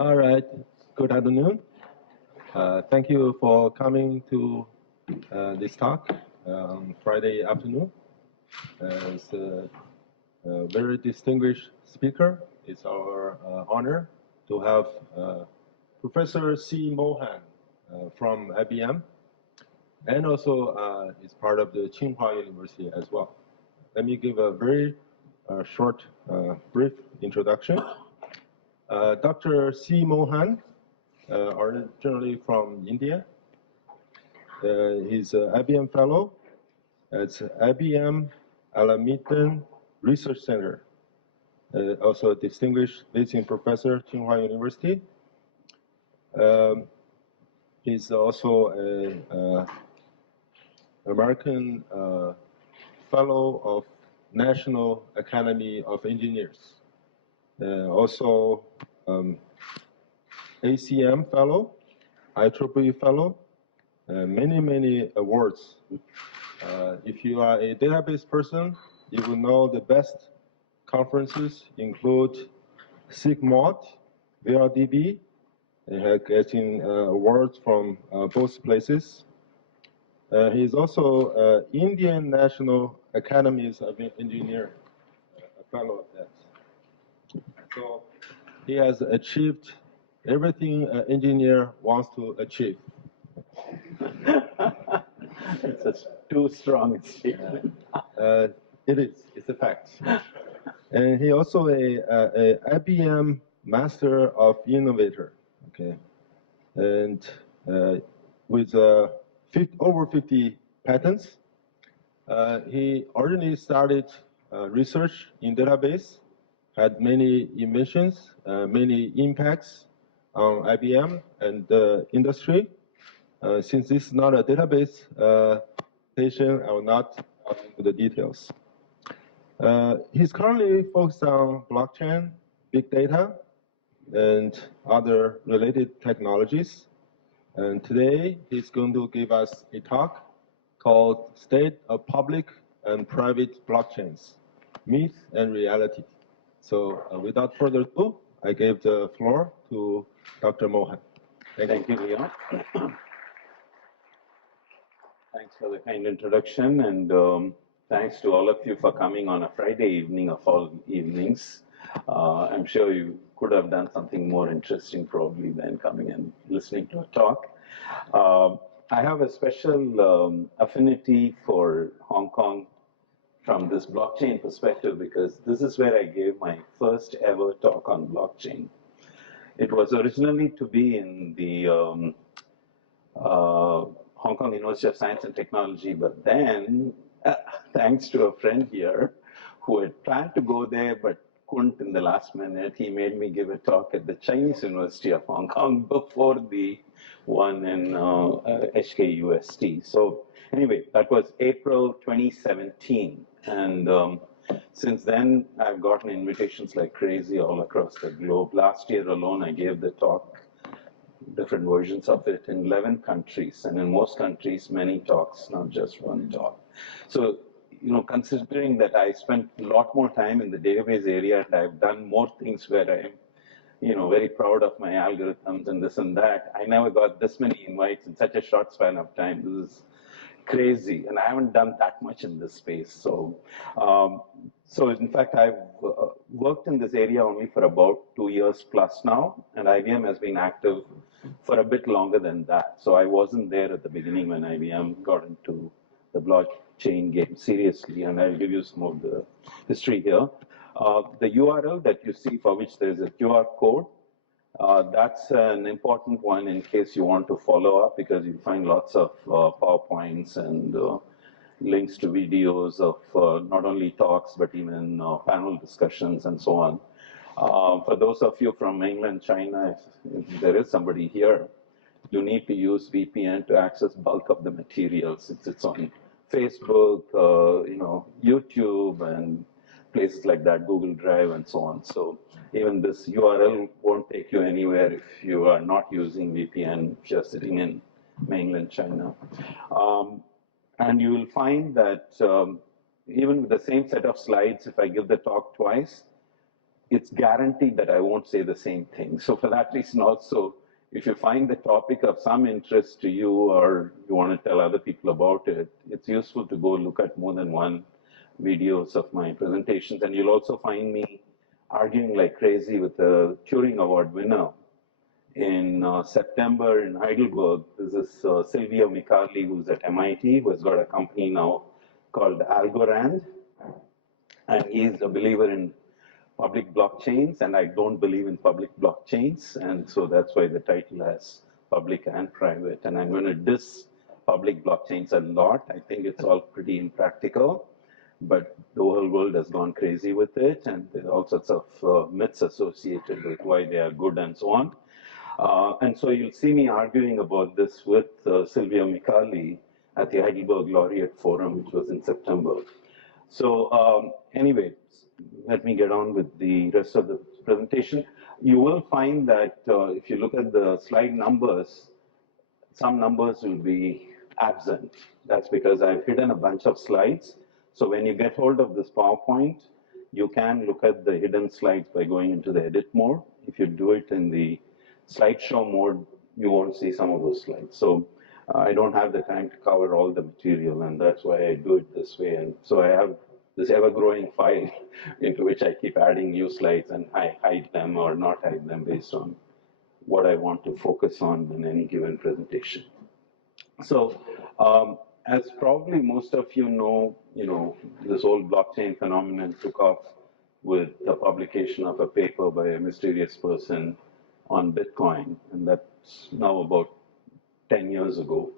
All right. Good afternoon. Thank you for coming to this talk on Friday afternoon. It's a very distinguished speaker. It's our honor to have Professor C. Mohan from IBM, and also is part of the Tsinghua University as well. Let me give a very short, brief introduction. Dr. C. Mohan, originally from India. He's an IBM fellow at IBM Alameda Research Center. Also a distinguished visiting professor, Tsinghua University. He's also an American fellow of National Academy of Engineers. Also ACM fellow, IEEE fellow, many awards. If you are a database person, you will know the best conferences include SIGMOD, VRDB, and getting awards from both places. He is also Indian National Academies of Engineer, a fellow of that. So he has achieved everything an engineer wants to achieve. It's too strong a statement. It is. It's a fact. And he also a IBM Master of Innovator. Okay, and with over 50 patents. He originally started research in database, had many inventions, many impacts on IBM and the industry. Since this is not a database station, I will not go into the details. He's currently focused on blockchain, big data, and other related technologies. And today, he's going to give us a talk called State of Public and Private Blockchains, Myth and Reality. So without further ado, I give the floor to Dr. Mohan. Thank you, Leon. Thanks for the kind introduction, and thanks to all of you for coming on a Friday evening of all evenings. I'm sure you could have done something more interesting probably than coming and listening to a talk. I have a special affinity for Hong Kong from this blockchain perspective because this is where I gave my first ever talk on blockchain. It was originally to be in the Hong Kong University of Science and Technology, but then, thanks to a friend here who had planned to go there but couldn't in the last minute, he made me give a talk at the Chinese University of Hong Kong before the one in HKUST. So anyway, that was April 2017. And since then, I've gotten invitations like crazy all across the globe. Last year alone, I gave the talk, different versions of it, in 11 countries. And in most countries, many talks, not just one talk. So, you know, considering that I spent a lot more time in the database area and I've done more things where I'm, you know, very proud of my algorithms and this and that, I never got this many invites in such a short span of time. This is crazy, and I haven't done that much in this space. So, so in fact, I've worked in this area only for about 2 years plus now, and IBM has been active for a bit longer than that. So I wasn't there at the beginning when IBM got into the blockchain game seriously, and I'll give you some of the history here. The URL that you see for which there's a QR code, that's an important one in case you want to follow up, because you find lots of PowerPoints and links to videos of not only talks, but even panel discussions and so on. For those of you from mainland China, if there is somebody here, you need to use VPN to access bulk of the materials. It's on Facebook, you know, YouTube, and places like that, Google Drive, and so on. So even this URL won't take you anywhere if you are not using VPN, if you're sitting in mainland China. And you will find that even with the same set of slides, if I give the talk twice, it's guaranteed that I won't say the same thing. So for that reason also, if you find the topic of some interest to you or you want to tell other people about it, it's useful to go look at more than one videos of my presentations. And you'll also find me arguing like crazy with a Turing Award winner in September in Heidelberg. This is Silvio Micali, who's at MIT, who has got a company now called Algorand. And he's a believer in public blockchains, and I don't believe in public blockchains. And so that's why the title has public and private. And I'm going to diss public blockchains a lot. I think it's all pretty impractical, but the whole world has gone crazy with it, and there are all sorts of myths associated with why they are good and so on. And so you'll see me arguing about this with Silvio Micali at the Heidelberg Laureate Forum, which was in September. So anyway, let me get on with the rest of the presentation. You will find that if you look at the slide numbers, some numbers will be absent. That's because I've hidden a bunch of slides. So when you get hold of this PowerPoint, you can look at the hidden slides by going into the edit mode. If you do it in the slideshow mode, you won't see some of those slides. So I don't have the time to cover all the material, and that's why I do it this way. And so I have this ever-growing file into which I keep adding new slides, and I hide them or not hide them based on what I want to focus on in any given presentation. So as probably most of you know, this whole blockchain phenomenon took off with the publication of a paper by a mysterious person on Bitcoin, and that's now about 10 years ago.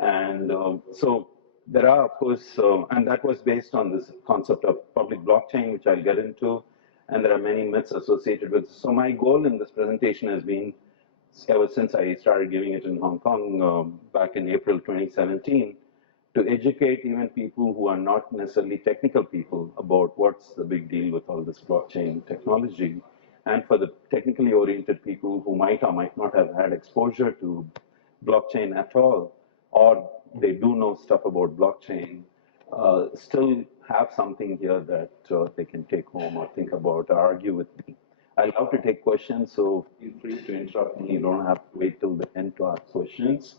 And so there are, of course, and that was based on this concept of public blockchain, which I'll get into, and there are many myths associated with it. So my goal in this presentation has been, ever since I started giving it in Hong Kong back in April 2017, to educate even people who are not necessarily technical people about what's the big deal with all this blockchain technology. And for the technically oriented people who might or might not have had exposure to blockchain at all, or they do know stuff about blockchain, still have something here that they can take home or think about or argue with me. I love to take questions, so feel free to interrupt me. You don't have to wait till the end to ask questions.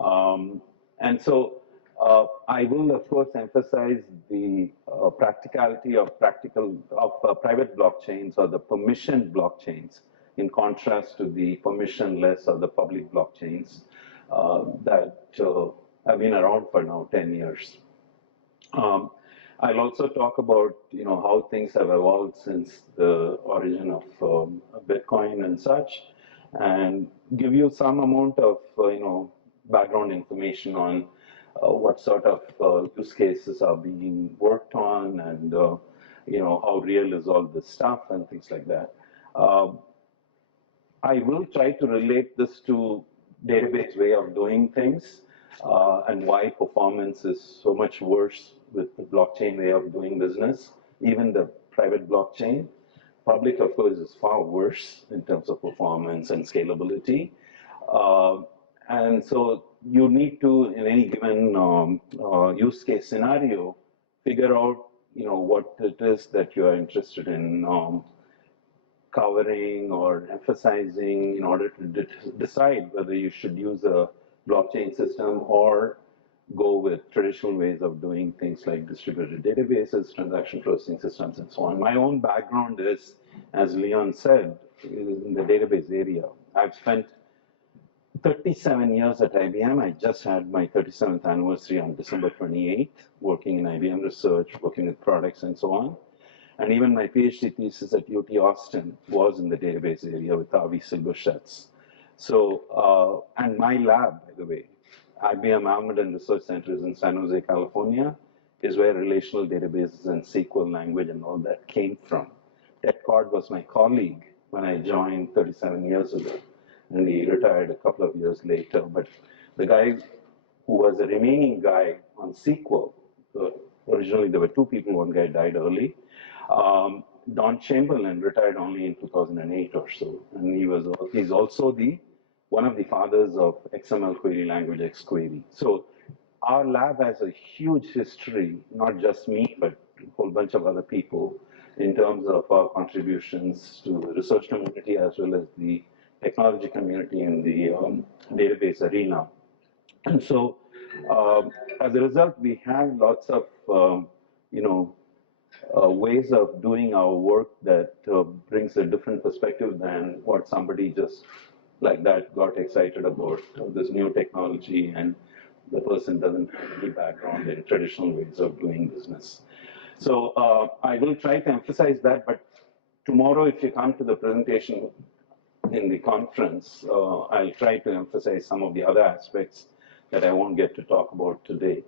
And so I will, of course, emphasize the practicality of private blockchains or the permissioned blockchains, in contrast to the permissionless or the public blockchains that have been around for now 10 years. I'll also talk about how things have evolved since the origin of Bitcoin and such, and give you some amount of background information on what sort of use cases are being worked on, and how real is all this stuff and things like that. I will try to relate this to database way of doing things and why performance is so much worse with the blockchain way of doing business, even the private blockchain. Public, of course, is far worse in terms of performance and scalability. And so you need to, in any given use case scenario, figure out what it is that you are interested in covering or emphasizing in order to decide whether you should use a blockchain system or go with traditional ways of doing things like distributed databases, transaction processing systems, and so on. My own background is, as Leon said, in the database area. I've spent 37 years at IBM. I just had my 37th anniversary on December 28th, working in IBM research, working with products, and so on. And even my PhD thesis at UT Austin was in the database area with Avi Silberschatz. So, and my lab, by the way, IBM Almaden Research Center is in San Jose, California, is where relational databases and SQL language and all that came from. Ted Cord was my colleague when I joined 37 years ago, and he retired a couple of years later. But the guy who was the remaining guy on SQL, originally there were two people, one guy died early. Don Chamberlain retired only in 2008 or so, and he's also one of the fathers of XML query language, XQuery. So our lab has a huge history, not just me, but a whole bunch of other people in terms of our contributions to the research community as well as the technology community in the database arena. And so, as a result, we have lots of, you know, ways of doing our work that brings a different perspective than what somebody just like that got excited about this new technology and the person doesn't have any background in traditional ways of doing business. So I will try to emphasize that, but tomorrow if you come to the presentation in the conference, I'll try to emphasize some of the other aspects that I won't get to talk about today.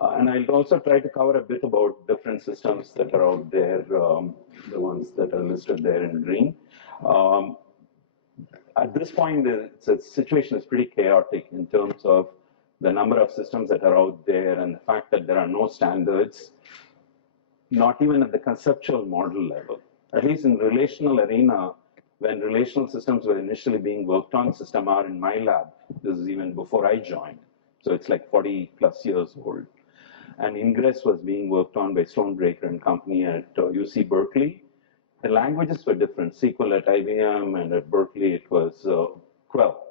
And I'll also try to cover a bit about different systems that are out there, the ones that are listed there in green. At this point, the situation is pretty chaotic in terms of the number of systems that are out there and the fact that there are no standards, not even at the conceptual model level. At least in relational arena, when relational systems were initially being worked on, System R in my lab, this is even before I joined, so it's like 40 plus years old. And Ingress was being worked on by Stonebreaker and company at UC Berkeley. The languages were different. SQL at IBM and at Berkeley it was Quell.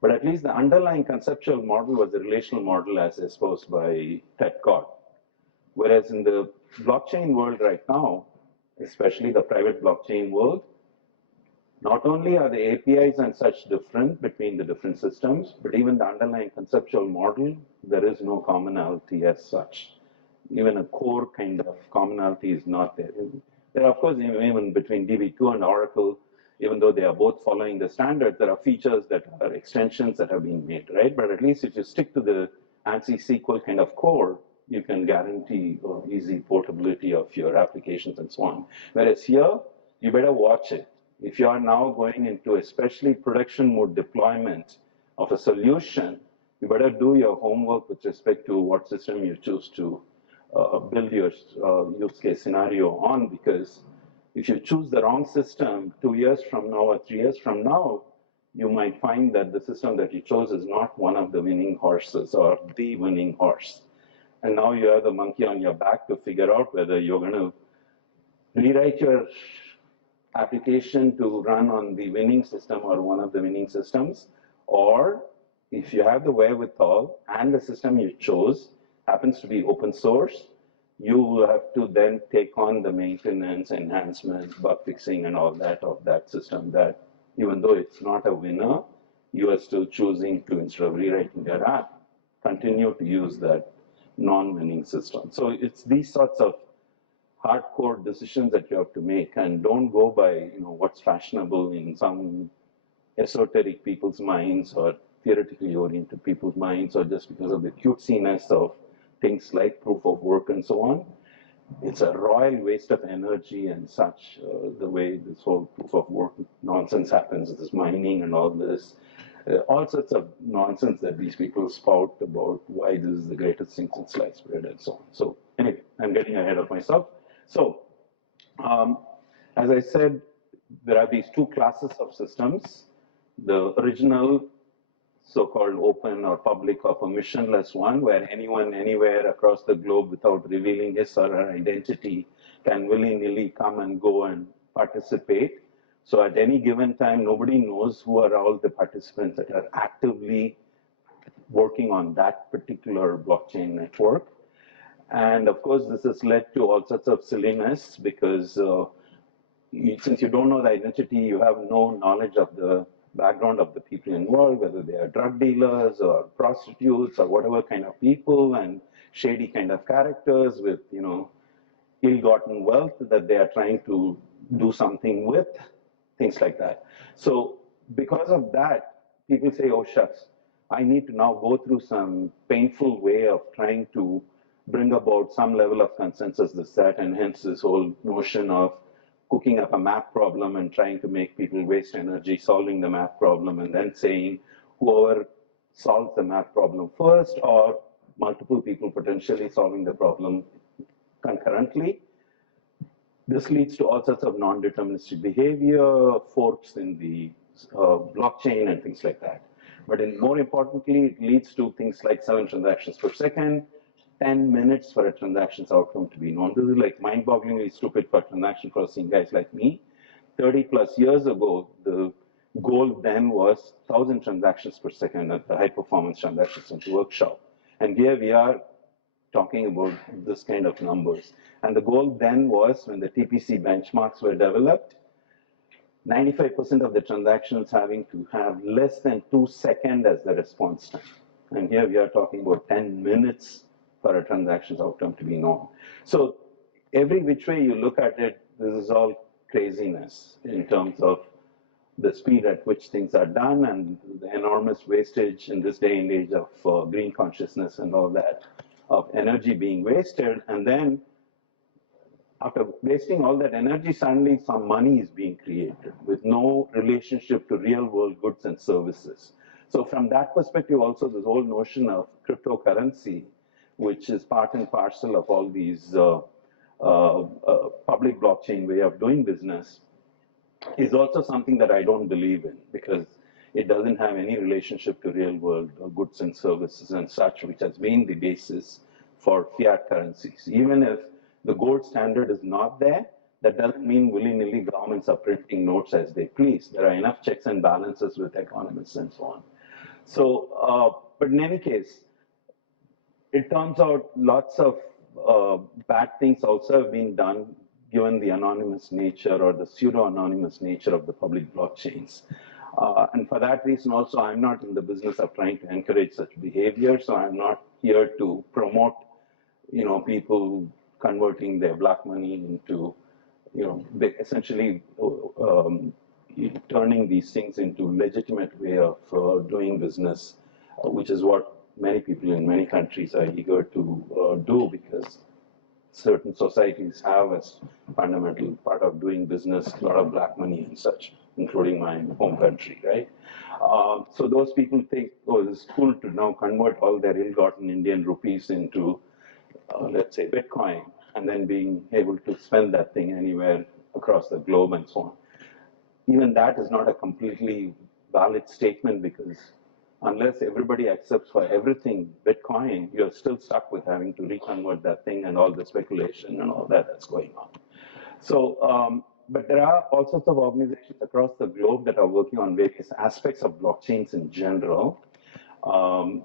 But at least the underlying conceptual model was the relational model as espoused by Ted Codd. Whereas in the blockchain world right now, especially the private blockchain world, not only are the APIs and such different between the different systems, but even the underlying conceptual model, there is no commonality as such. Even a core kind of commonality is not there. There are, of course, even between DB2 and Oracle, even though they are both following the standards, there are features that are extensions that are being made, right? But at least if you stick to the ANSI SQL kind of core, you can guarantee easy portability of your applications and so on. Whereas here, you better watch it. If you are now going into especially production mode deployment of a solution, you better do your homework with respect to what system you choose to build your use case scenario on, because if you choose the wrong system 2 years from now or 3 years from now, you might find that the system that you chose is not one of the winning horses or the winning horse. And now you have the monkey on your back to figure out whether you're going to rewrite your application to run on the winning system or one of the winning systems, or if you have the wherewithal and the system you chose happens to be open source, you will have to then take on the maintenance, enhancements, bug fixing and all that of that system that even though it's not a winner, you are still choosing to, instead of rewriting your app, continue to use that non-winning system. So it's these sorts of hardcore decisions that you have to make, and don't go by what's fashionable in some esoteric people's minds or theoretically oriented people's minds, or just because of the cutesiness of things like proof of work and so on. It's a royal waste of energy and such, the way this whole proof of work nonsense happens, this mining and all this. All sorts of nonsense that these people spout about why this is the greatest thing since sliced bread and so on. So anyway, I'm getting ahead of myself. So, as I said, there are these two classes of systems. The original so-called open or public or permissionless one, where anyone anywhere across the globe without revealing his or her identity can willy-nilly come and go and participate. So at any given time, nobody knows who are all the participants that are actively working on that particular blockchain network. And of course, this has led to all sorts of silliness because since you don't know the identity, you have no knowledge of the background of the people involved, whether they are drug dealers or prostitutes or whatever kind of people and shady kind of characters with, ill-gotten wealth that they are trying to do something with, things like that. So because of that, people say, oh shucks, I need to now go through some painful way of trying to bring about some level of consensus, this, that, and hence this whole notion of cooking up a math problem and trying to make people waste energy solving the math problem and then saying whoever solves the math problem first or multiple people potentially solving the problem concurrently. This leads to all sorts of non-deterministic behavior, forks in the blockchain and things like that. But more importantly, it leads to things like 7 transactions per second, 10 minutes for a transaction's outcome to be known. This is like mind-bogglingly stupid for transaction processing guys like me. 30 plus years ago, the goal then was 1,000 transactions per second at the high-performance transaction center workshop. And here we are talking about this kind of numbers. And the goal then was, when the TPC benchmarks were developed, 95% of the transactions having to have less than 2 seconds as the response time. And here we are talking about 10 minutes for a transaction's outcome to be known. So every which way you look at it, this is all craziness in terms of the speed at which things are done and the enormous wastage in this day and age of green consciousness and all that, of energy being wasted. And then after wasting all that energy, suddenly some money is being created with no relationship to real world goods and services. So from that perspective also, this whole notion of cryptocurrency, which is part and parcel of all these public blockchain way of doing business, is also something that I don't believe in, because it doesn't have any relationship to real world goods and services and such, which has been the basis for fiat currencies. Even if the gold standard is not there, that doesn't mean willy-nilly governments are printing notes as they please. There are enough checks and balances with economists and so on. So, but in any case, it turns out lots of bad things also have been done given the anonymous nature or the pseudo-anonymous nature of the public blockchains. And for that reason also, I'm not in the business of trying to encourage such behavior, so I'm not here to promote, people converting their black money into, essentially turning these things into legitimate way of doing business, which is what many people in many countries are eager to do, because certain societies have as fundamental part of doing business a lot of black money and such, including my home country, right? So those people think, oh, it's cool to now convert all their ill-gotten Indian rupees into, let's say, Bitcoin, and then being able to spend that thing anywhere across the globe and so on. Even that is not a completely valid statement, because unless everybody accepts for everything Bitcoin, you're still stuck with having to reconvert that thing and all the speculation and all that that's going on. So, but there are all sorts of organizations across the globe that are working on various aspects of blockchains in general. The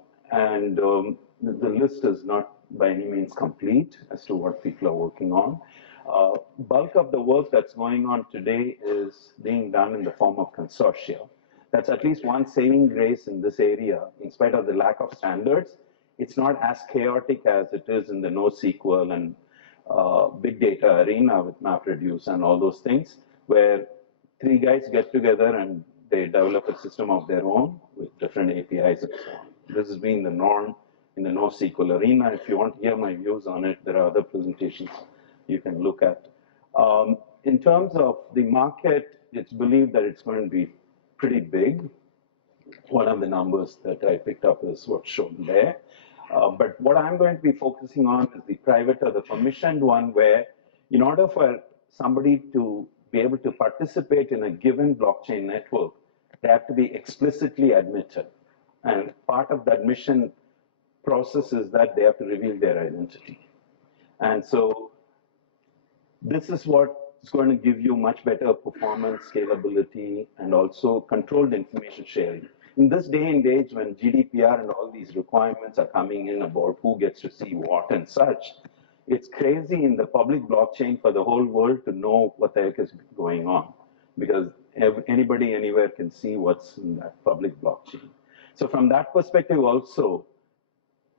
list is not by any means complete as to what people are working on. Bulk of the work that's going on today is being done in the form of consortia. That's at least one saving grace in this area. In spite of the lack of standards, it's not as chaotic as it is in the NoSQL and big data arena with MapReduce and all those things, where 3 guys get together and they develop a system of their own with different APIs and so on. This has been the norm in the NoSQL arena. If you want to hear my views on it, there are other presentations you can look at. In terms of the market, it's believed that it's going to be pretty big. One of the numbers that I picked up is what's shown there. But what I'm going to be focusing on is the private or the permissioned one, where in order for somebody to be able to participate in a given blockchain network, they have to be explicitly admitted. And part of the admission process is that they have to reveal their identity. And so this is what is going to give you much better performance, scalability, and also controlled information sharing. In this day and age, when GDPR and all these requirements are coming in about who gets to see what and such, it's crazy in the public blockchain for the whole world to know what the heck is going on, because anybody anywhere can see what's in that public blockchain. So from that perspective also,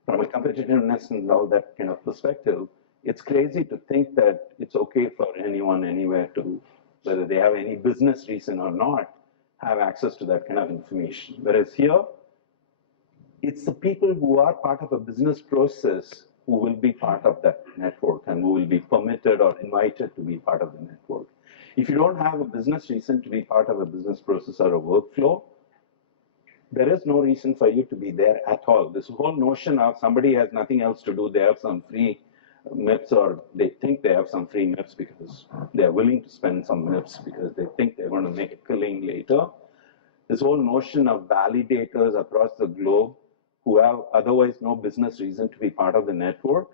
from a competitiveness and all that kind of perspective, it's crazy to think that it's okay for anyone anywhere to, whether they have any business reason or not, have access to that kind of information. Whereas here, it's the people who are part of a business process who will be part of that network and who will be permitted or invited to be part of the network. If you don't have a business reason to be part of a business process or a workflow, there is no reason for you to be there at all. This whole notion of somebody has nothing else to do, they have some free MIPS, or they think they have some free MIPS because they're willing to spend some MIPS because they think they're going to make a killing later. This whole notion of validators across the globe who have otherwise no business reason to be part of the network,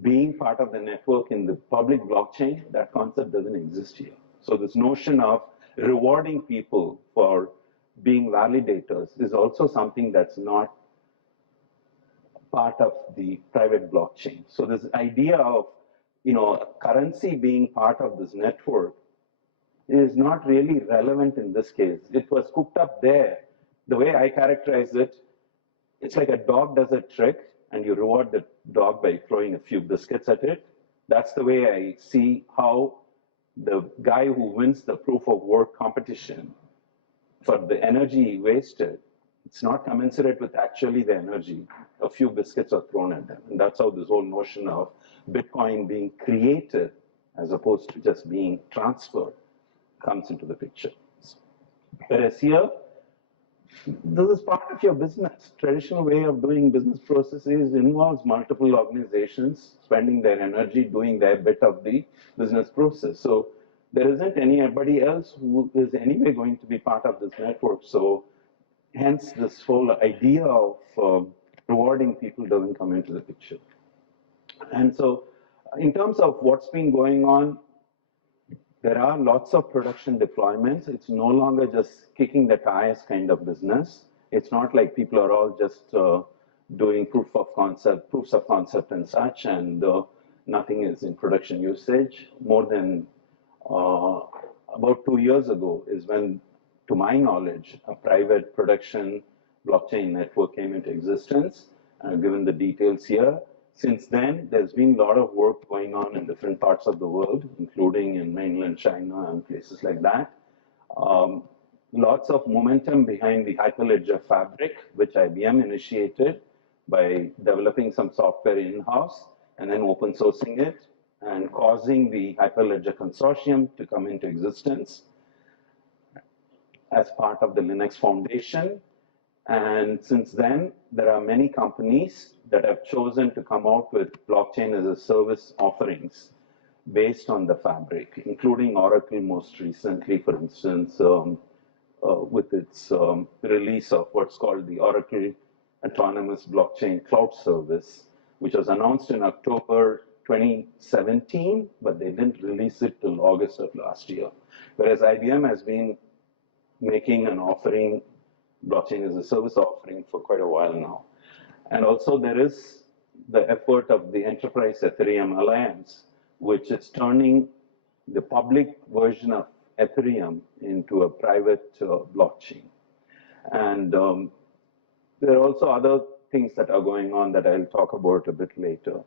being part of the network in the public blockchain, that concept doesn't exist here. So this notion of rewarding people for being validators is also something that's not part of the private blockchain. So this idea of currency being part of this network is not really relevant in this case. It was cooked up there. The way I characterize it, it's like a dog does a trick and you reward the dog by throwing a few biscuits at it. That's the way I see how the guy who wins the proof of work competition, for the energy he wasted, it's not commensurate with actually the energy. A few biscuits are thrown at them. And that's how this whole notion of Bitcoin being created as opposed to just being transferred comes into the picture. Whereas here, this is part of your business. Traditional way of doing business processes involves multiple organizations spending their energy doing their bit of the business process. So there isn't anybody else who is anyway going to be part of this network. So hence this whole idea of rewarding people doesn't come into the picture. And so in terms of what's been going on, there are lots of production deployments. It's no longer just kicking the tires kind of business. It's not like people are all just doing proofs of concept and such, and nothing is in production usage. More than about 2 years ago is when, to my knowledge, a private production blockchain network came into existence. Given the details here, since then, there's been a lot of work going on in different parts of the world, including in mainland China and places like that. Lots of momentum behind the Hyperledger fabric, which IBM initiated by developing some software in-house and then open sourcing it and causing the Hyperledger consortium to come into existence as part of the Linux Foundation. And since then, there are many companies that have chosen to come out with blockchain as a service offerings based on the fabric, including Oracle most recently, for instance, with its release of what's called the Oracle Autonomous Blockchain Cloud Service, which was announced in October 2017, but they didn't release it till August of last year. Whereas IBM has been making an offering, blockchain as a service offering, for quite a while now. And also there is the effort of the Enterprise Ethereum Alliance, which is turning the public version of Ethereum into a private blockchain. And there are also other things that are going on that I'll talk about a bit later,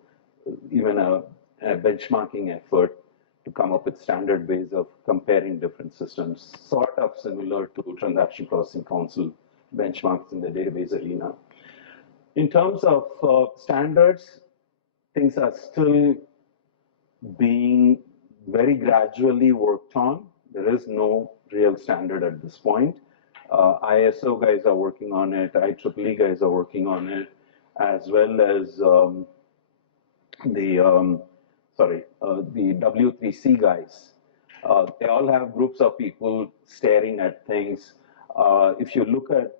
even a benchmarking effort to come up with standard ways of comparing different systems, sort of similar to Transaction Processing Council benchmarks in the database arena. In terms of standards, things are still being very gradually worked on. There is no real standard at this point. ISO guys are working on it, IEEE guys are working on it, as well as the W3C guys. They all have groups of people staring at things. If you look at,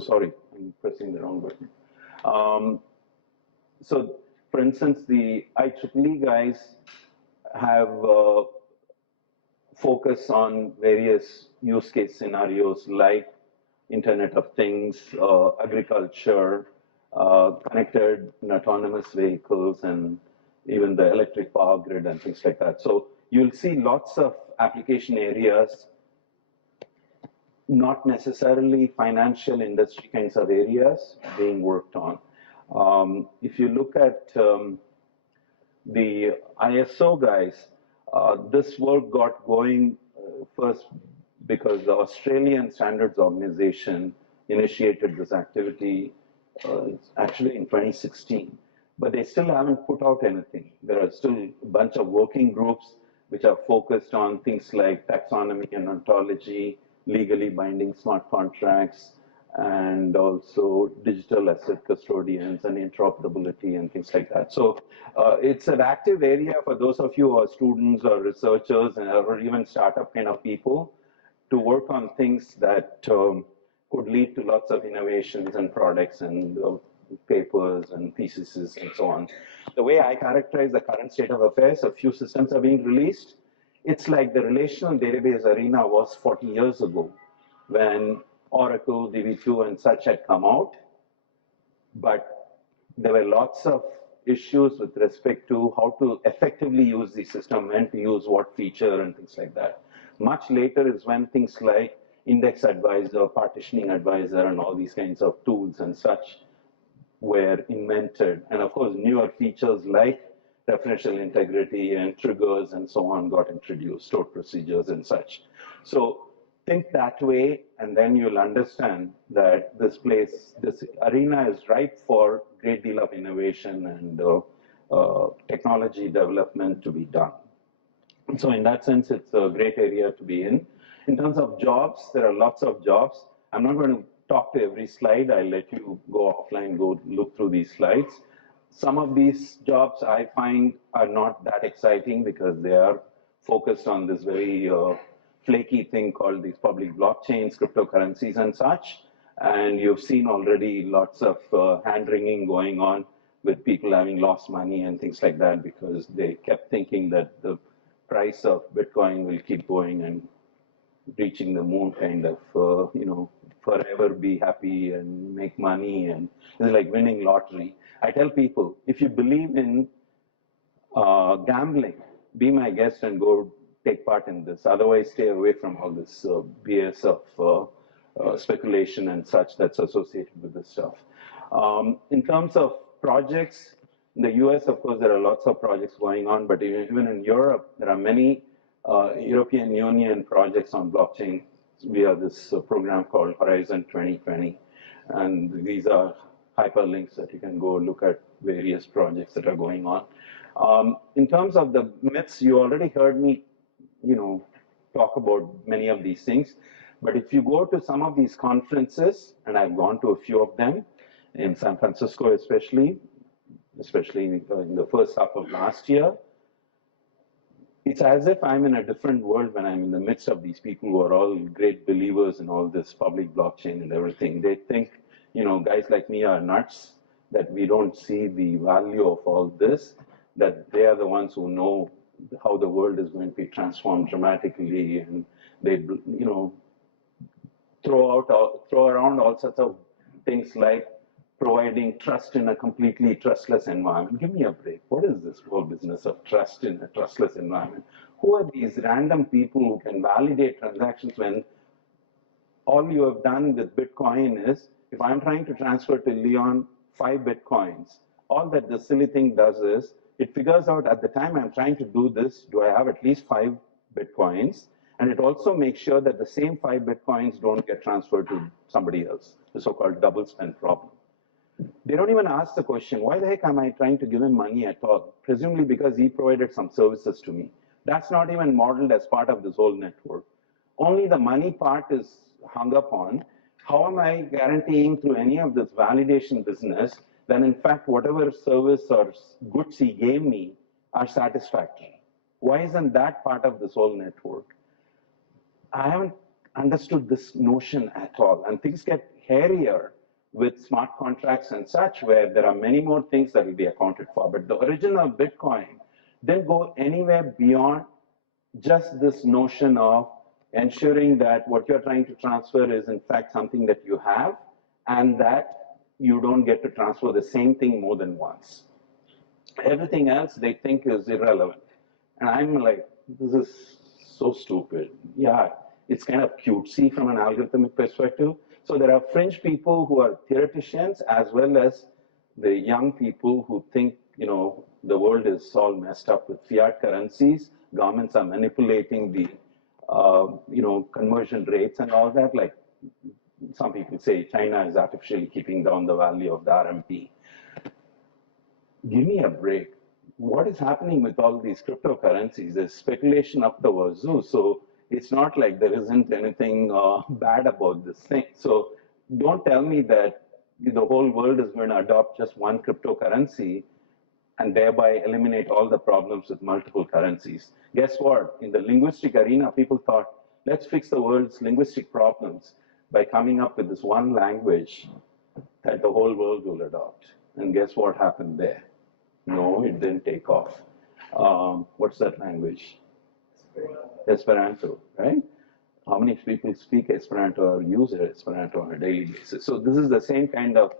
sorry, I'm pressing the wrong button. So, for instance, the IEEE guys have focus on various use case scenarios like Internet of Things, agriculture, connected and autonomous vehicles, and even the electric power grid and things like that. So you'll see lots of application areas, not necessarily financial industry kinds of areas being worked on. If you look at the ISO guys, this work got going first because the Australian Standards Organization initiated this activity actually in 2016. But they still haven't put out anything. There are still a bunch of working groups which are focused on things like taxonomy and ontology, legally binding smart contracts, and also digital asset custodians and interoperability and things like that. So it's an active area for those of you who are students or researchers or even startup kind of people to work on things that could lead to lots of innovations and products and papers and theses and so on. The way I characterize the current state of affairs, a few systems are being released. It's like the relational database arena was 40 years ago when Oracle, DB2 and such had come out. But there were lots of issues with respect to how to effectively use the system, when to use what feature and things like that. Much later is when things like index advisor, partitioning advisor, and all these kinds of tools and such were invented. And of course, newer features like referential integrity and triggers and so on got introduced, stored procedures and such. So think that way, and then you'll understand that this arena is ripe for a great deal of innovation and technology development to be done. So in that sense, it's a great area to be in. In terms of jobs, there are lots of jobs. I'm not going to talk to every slide. I'll let you go offline, go look through these slides. Some of these jobs I find are not that exciting because they are focused on this very flaky thing called these public blockchains, cryptocurrencies and such. And you've seen already lots of hand-wringing going on with people having lost money and things like that because they kept thinking that the price of Bitcoin will keep going and reaching the moon kind of, forever be happy and make money. And it's like winning lottery. I tell people, if you believe in gambling, be my guest and go take part in this. Otherwise, stay away from all this BS of speculation and such that's associated with this stuff. In terms of projects, in the US, of course, there are lots of projects going on, but even in Europe, there are many European Union projects on blockchain via this program called Horizon 2020. And these are hyperlinks that you can go look at various projects that are going on. In terms of the myths, you already heard me, talk about many of these things. But if you go to some of these conferences, and I've gone to a few of them, in San Francisco especially in the first half of last year, it's as if I'm in a different world when I'm in the midst of these people who are all great believers in all this public blockchain and everything. They think, guys like me are nuts, that we don't see the value of all this, that they are the ones who know how the world is going to be transformed dramatically, and they, throw around all sorts of things like providing trust in a completely trustless environment. Give me a break. What is this whole business of trust in a trustless environment? Who are these random people who can validate transactions when all you have done with Bitcoin is, if I'm trying to transfer to Leon 5 Bitcoins, all that the silly thing does is, it figures out at the time I'm trying to do this, do I have at least 5 Bitcoins? And it also makes sure that the same 5 Bitcoins don't get transferred to somebody else, the so-called double spend problem. They don't even ask the question, why the heck am I trying to give him money at all? Presumably because he provided some services to me. That's not even modeled as part of this whole network. Only the money part is hung up on. How am I guaranteeing through any of this validation business that in fact whatever service or goods he gave me are satisfactory? Why isn't that part of this whole network? I haven't understood this notion at all. And things get hairier with smart contracts and such, where there are many more things that will be accounted for. But the original Bitcoin didn't go anywhere beyond just this notion of ensuring that what you're trying to transfer is in fact something that you have, and that you don't get to transfer the same thing more than once. Everything else they think is irrelevant. And I'm like, this is so stupid. Yeah, it's kind of cutesy from an algorithmic perspective. So there are fringe people who are theoreticians, as well as the young people who think, the world is all messed up with fiat currencies. Governments are manipulating the, conversion rates and all that. Like some people say, China is artificially keeping down the value of the RMB. Give me a break. What is happening with all these cryptocurrencies? There's speculation up the wazoo. So it's not like there isn't anything bad about this thing. So don't tell me that the whole world is going to adopt just one cryptocurrency and thereby eliminate all the problems with multiple currencies. Guess what? In the linguistic arena, people thought, let's fix the world's linguistic problems. by coming up with this one language that the whole world will adopt. And guess what happened there? No, it didn't take off. What's that language? Esperanto, right? How many people speak Esperanto or use Esperanto on a daily basis? So this is the same kind of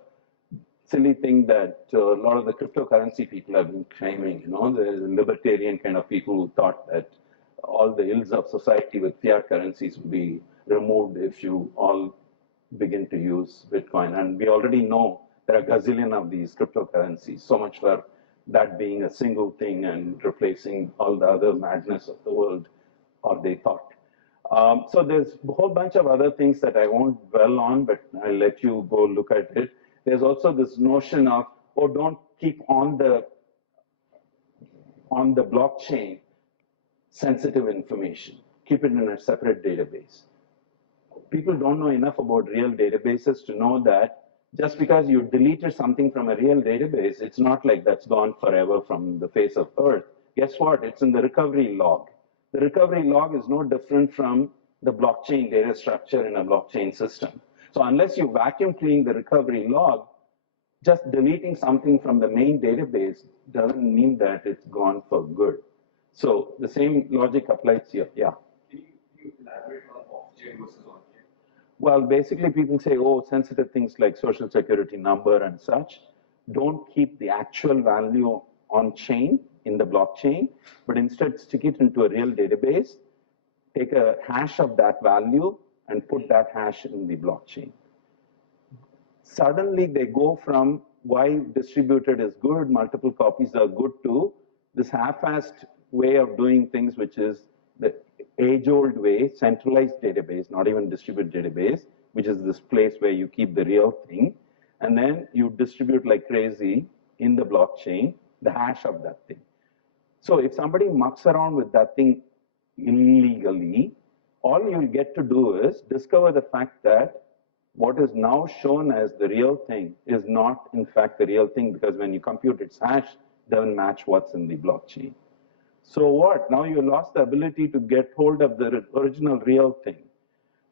silly thing that a lot of the cryptocurrency people have been claiming. You know, the libertarian kind of people who thought that all the ills of society with fiat currencies would be removed if you all begin to use Bitcoin. And we already know there are a gazillion of these cryptocurrencies, so much for that being a single thing and replacing all the other madness of the world, or they thought. So there's a whole bunch of other things that I won't dwell on, but I'll let you go look at it. There's also this notion of, oh, don't keep on the blockchain sensitive information. Keep it in a separate database. People don't know enough about real databases to know that just because you deleted something from a real database, it's not like that's gone forever from the face of Earth. Guess what? It's in the recovery log. The recovery log is no different from the blockchain data structure in a blockchain system. So unless you vacuum clean the recovery log, just deleting something from the main database doesn't mean that it's gone for good. So the same logic applies here. Yeah. Can you elaborate on off-chain versus on-chain? Well, basically people say, oh, sensitive things like social security number and such, don't keep the actual value on chain in the blockchain, but instead stick it into a real database, take a hash of that value and put that hash in the blockchain. Suddenly they go from why distributed is good, multiple copies are good, to this half-assed way of doing things, which is the age-old way, centralized database, not even distributed database, which is this place where you keep the real thing, and then you distribute like crazy in the blockchain, the hash of that thing. So if somebody mucks around with that thing illegally, all you'll get to do is discover the fact that what is now shown as the real thing is not in fact the real thing, because when you compute its hash, it doesn't match what's in the blockchain. So what? Now you lost the ability to get hold of the original real thing.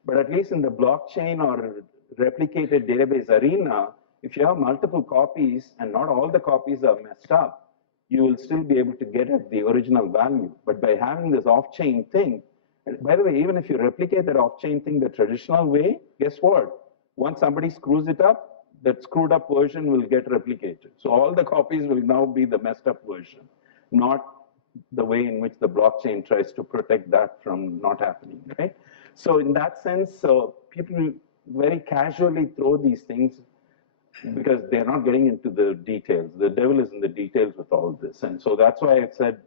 But at least in the blockchain or replicated database arena, if you have multiple copies and not all the copies are messed up, you will still be able to get at the original value. But by having this off-chain thing, by the way, even if you replicate that off-chain thing the traditional way, guess what? Once somebody screws it up, that screwed up version will get replicated. So all the copies will now be the messed up version, not the way in which the blockchain tries to protect that from not happening, right? So in that sense, people very casually throw these things because they're not getting into the details. The devil is in the details with all this. And so that's why I said,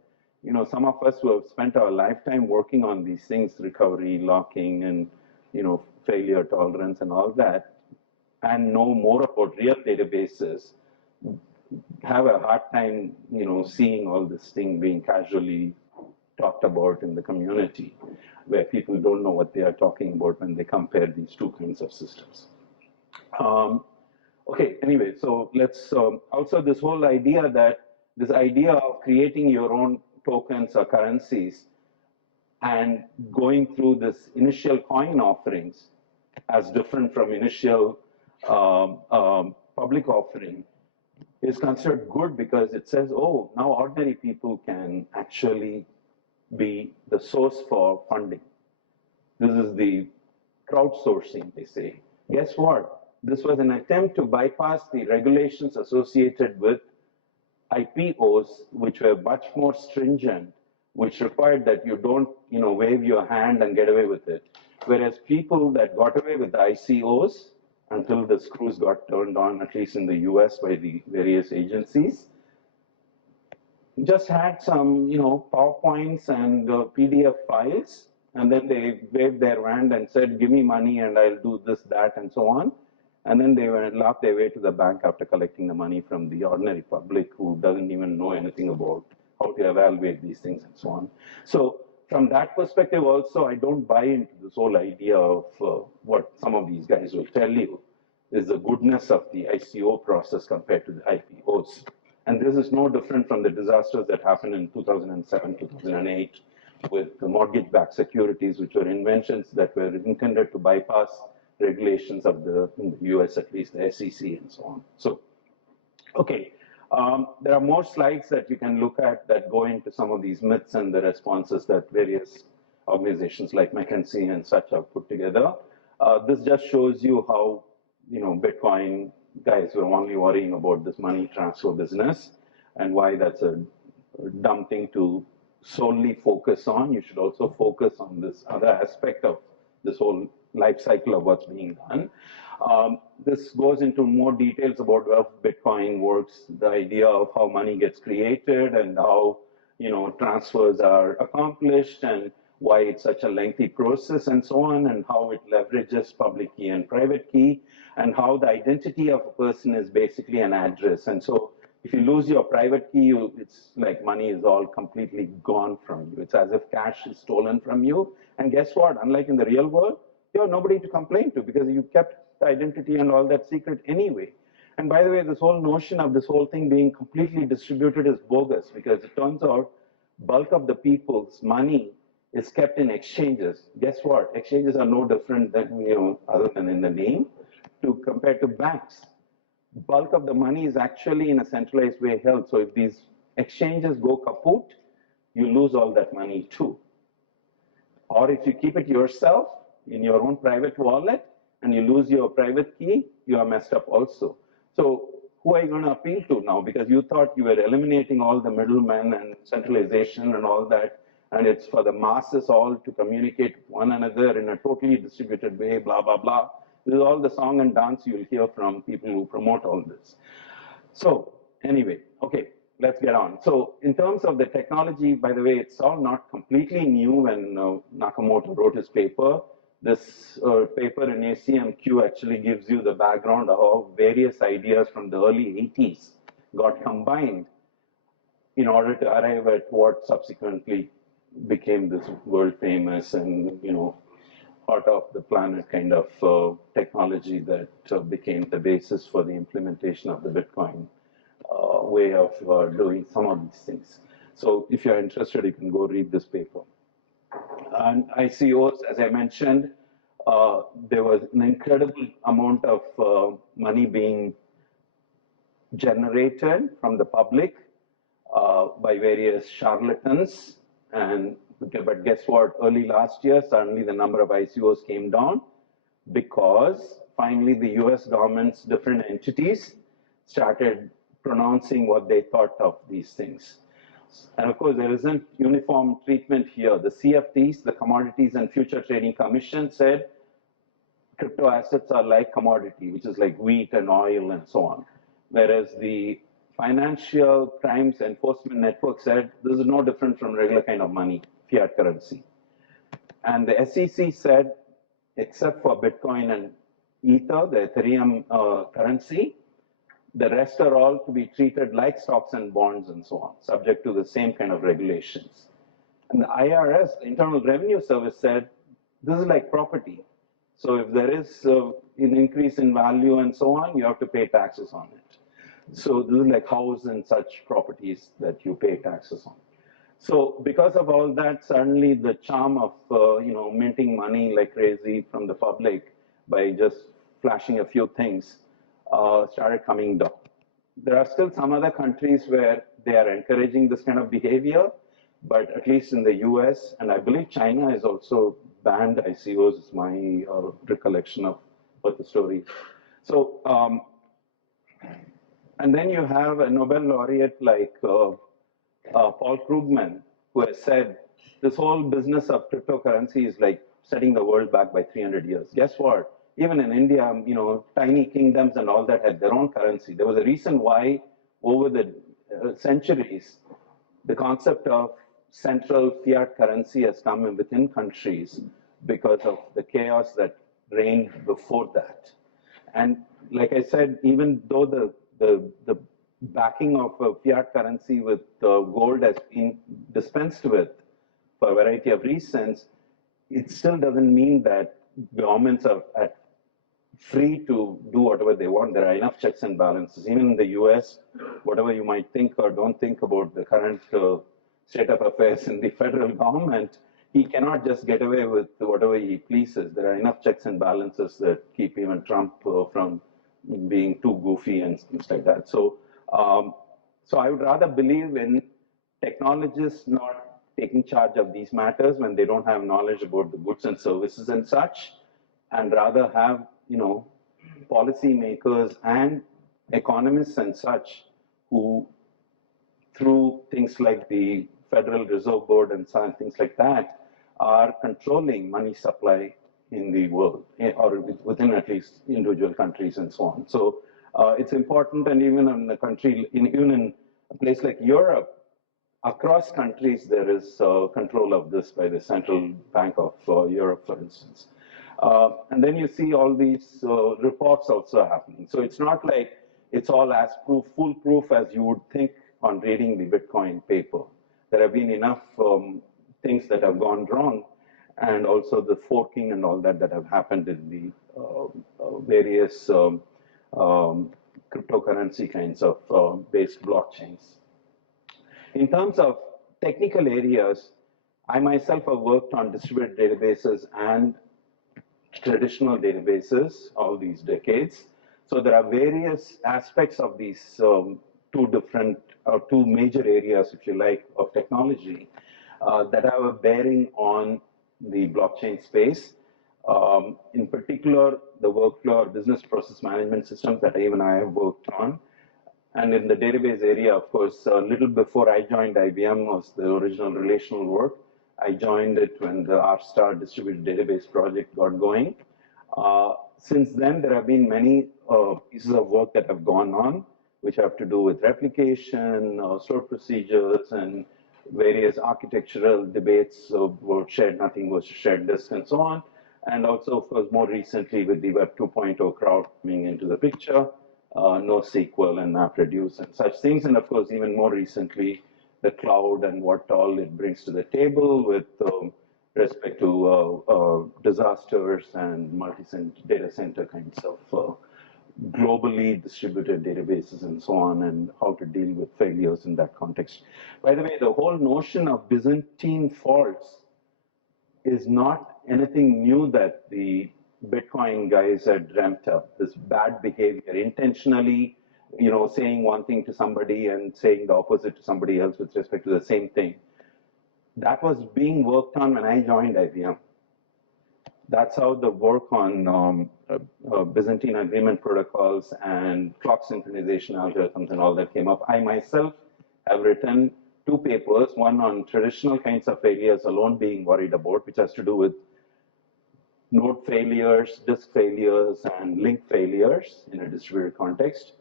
you know, some of us who have spent our lifetime working on these things, recovery, locking, and, you know, failure tolerance and all that, and know more about real databases, have a hard time, you know, seeing all this thing being casually talked about in the community, where people don't know what they are talking about when they compare these two kinds of systems. Okay, anyway, so let's, also this whole idea that, this idea of creating your own tokens or currencies and going through this initial coin offerings as different from initial public offering is considered good, because it says, oh, now ordinary people can actually be the source for funding. This is the crowdsourcing, they say. Guess what? This was an attempt to bypass the regulations associated with IPOs, which were much more stringent, which required that you don't, you know, wave your hand and get away with it. Whereas people that got away with the ICOs, until the screws got turned on, at least in the US by the various agencies, just had some, you know, PowerPoints and PDF files, and then they waved their hand and said, give me money and I'll do this, that, and so on. And then they laughed their way to the bank after collecting the money from the ordinary public who doesn't even know anything about how to evaluate these things and so on. So from that perspective also, I don't buy into this whole idea of what some of these guys will tell you is the goodness of the ICO process compared to the IPOs. And this is no different from the disasters that happened in 2007, 2008 with the mortgage-backed securities, which were inventions that were intended to bypass regulations of in the US, at least the SEC and so on. So, okay. There are more slides that you can look at that go into some of these myths and the responses that various organizations like McKinsey and such have put together. This just shows you how, Bitcoin guys were only worrying about this money transfer business and why that's a dumb thing to solely focus on. You should also focus on this other aspect of this whole life cycle of what's being done. This goes into more details about how Bitcoin works, the idea of how money gets created and how, transfers are accomplished and why it's such a lengthy process and so on, and how it leverages public key and private key, and how the identity of a person is basically an address. And so if you lose your private key, it's like money is all completely gone from you. It's as if cash is stolen from you. And guess what? Unlike in the real world, you have nobody to complain to because you kept the identity and all that secret anyway. And by the way, this whole notion of this whole thing being completely distributed is bogus because it turns out bulk of the people's money is kept in exchanges. Guess what? Exchanges are no different than, other than in the name, compared to banks. Bulk of the money is actually in a centralized way held. So if these exchanges go kaput, you lose all that money too. Or if you keep it yourself in your own private wallet and you lose your private key, you are messed up also. So who are you going to appeal to now? Because you thought you were eliminating all the middlemen and centralization and all that, and it's for the masses all to communicate with one another in a totally distributed way, blah, blah, blah. This is all the song and dance you'll hear from people who promote all this. So anyway, okay, let's get on. So in terms of the technology, by the way, it's all not completely new when Nakamoto wrote his paper. This paper in ACMQ actually gives you the background of how various ideas from the early 80s got combined in order to arrive at what subsequently became this world famous and, heart of the planet kind of technology that became the basis for the implementation of the Bitcoin way of doing some of these things. So if you're interested, you can go read this paper. And ICOs, as I mentioned, there was an incredible amount of money being generated from the public by various charlatans. But guess what? Early last year, suddenly the number of ICOs came down because finally the US government's different entities started pronouncing what they thought of these things. And of course, there isn't uniform treatment here. The CFTC, the Commodities and Future Trading Commission, said crypto assets are like commodity, which is like wheat and oil and so on. Whereas the Financial Crimes Enforcement Network said this is no different from regular kind of money, fiat currency. And the SEC said, except for Bitcoin and Ether, the Ethereum currency, the rest are all to be treated like stocks and bonds and so on, subject to the same kind of regulations. And the IRS, the Internal Revenue Service, said this is like property. So if there is an increase in value and so on, you have to pay taxes on it. So this is like house and such properties that you pay taxes on. So because of all that, suddenly the charm of minting money like crazy from the public by just flashing a few things started coming down. There are still some other countries where they are encouraging this kind of behavior, but at least in the US, and I believe China is also banned ICOs, is my recollection of what the story is. So, and then you have a Nobel laureate like Paul Krugman, who has said this whole business of cryptocurrency is like setting the world back by 300 years. Guess what? Even in India, tiny kingdoms and all that had their own currency. There was a reason why over the centuries, the concept of central fiat currency has come in within countries because of the chaos that reigned before that. And like I said, even though the backing of a fiat currency with gold has been dispensed with for a variety of reasons, it still doesn't mean that governments are free to do whatever they want. There are enough checks and balances. Even in the US, whatever you might think or don't think about the current state of affairs in the federal government, he cannot just get away with whatever he pleases. There are enough checks and balances that keep even Trump from being too goofy and things like that. So I would rather believe in technologists not taking charge of these matters when they don't have knowledge about the goods and services and such, and rather have, policymakers and economists and such who, through things like the Federal Reserve Board and things like that, are controlling money supply in the world, or within at least individual countries and so on. So it's important, and even in a country, even in a place like Europe, across countries there is control of this by the Central Bank of Europe, for instance. And then you see all these reports also happening. So it's not like it's all as foolproof as you would think on reading the Bitcoin paper. There have been enough things that have gone wrong, and also the forking and all that have happened in the various cryptocurrency kinds of based blockchains. In terms of technical areas, I myself have worked on distributed databases and traditional databases all these decades. So there are various aspects of these two major areas, if you like, of technology that have a bearing on the blockchain space. In particular, the workflow or business process management systems that even I have worked on. And in the database area, of course, a little before I joined IBM was the original relational work. I joined it when the R-Star distributed database project got going. Since then, there have been many pieces of work that have gone on, which have to do with replication, stored procedures, and various architectural debates about shared nothing versus shared disk, and so on. And also, of course, more recently with the Web 2.0 crowd coming into the picture, NoSQL and MapReduce and such things. And of course, even more recently, the cloud and what all it brings to the table with respect to disasters and multi-data center kinds of globally distributed databases and so on, and how to deal with failures in that context. By the way, the whole notion of Byzantine faults is not anything new that the Bitcoin guys had dreamt up. This bad behavior, intentionally, saying one thing to somebody and saying the opposite to somebody else with respect to the same thing. That was being worked on when I joined IBM. That's how the work on Byzantine agreement protocols and clock synchronization algorithms and all that came up. I myself have written 2 papers, one on traditional kinds of failures alone being worried about, which has to do with node failures, disk failures, and link failures in a distributed context.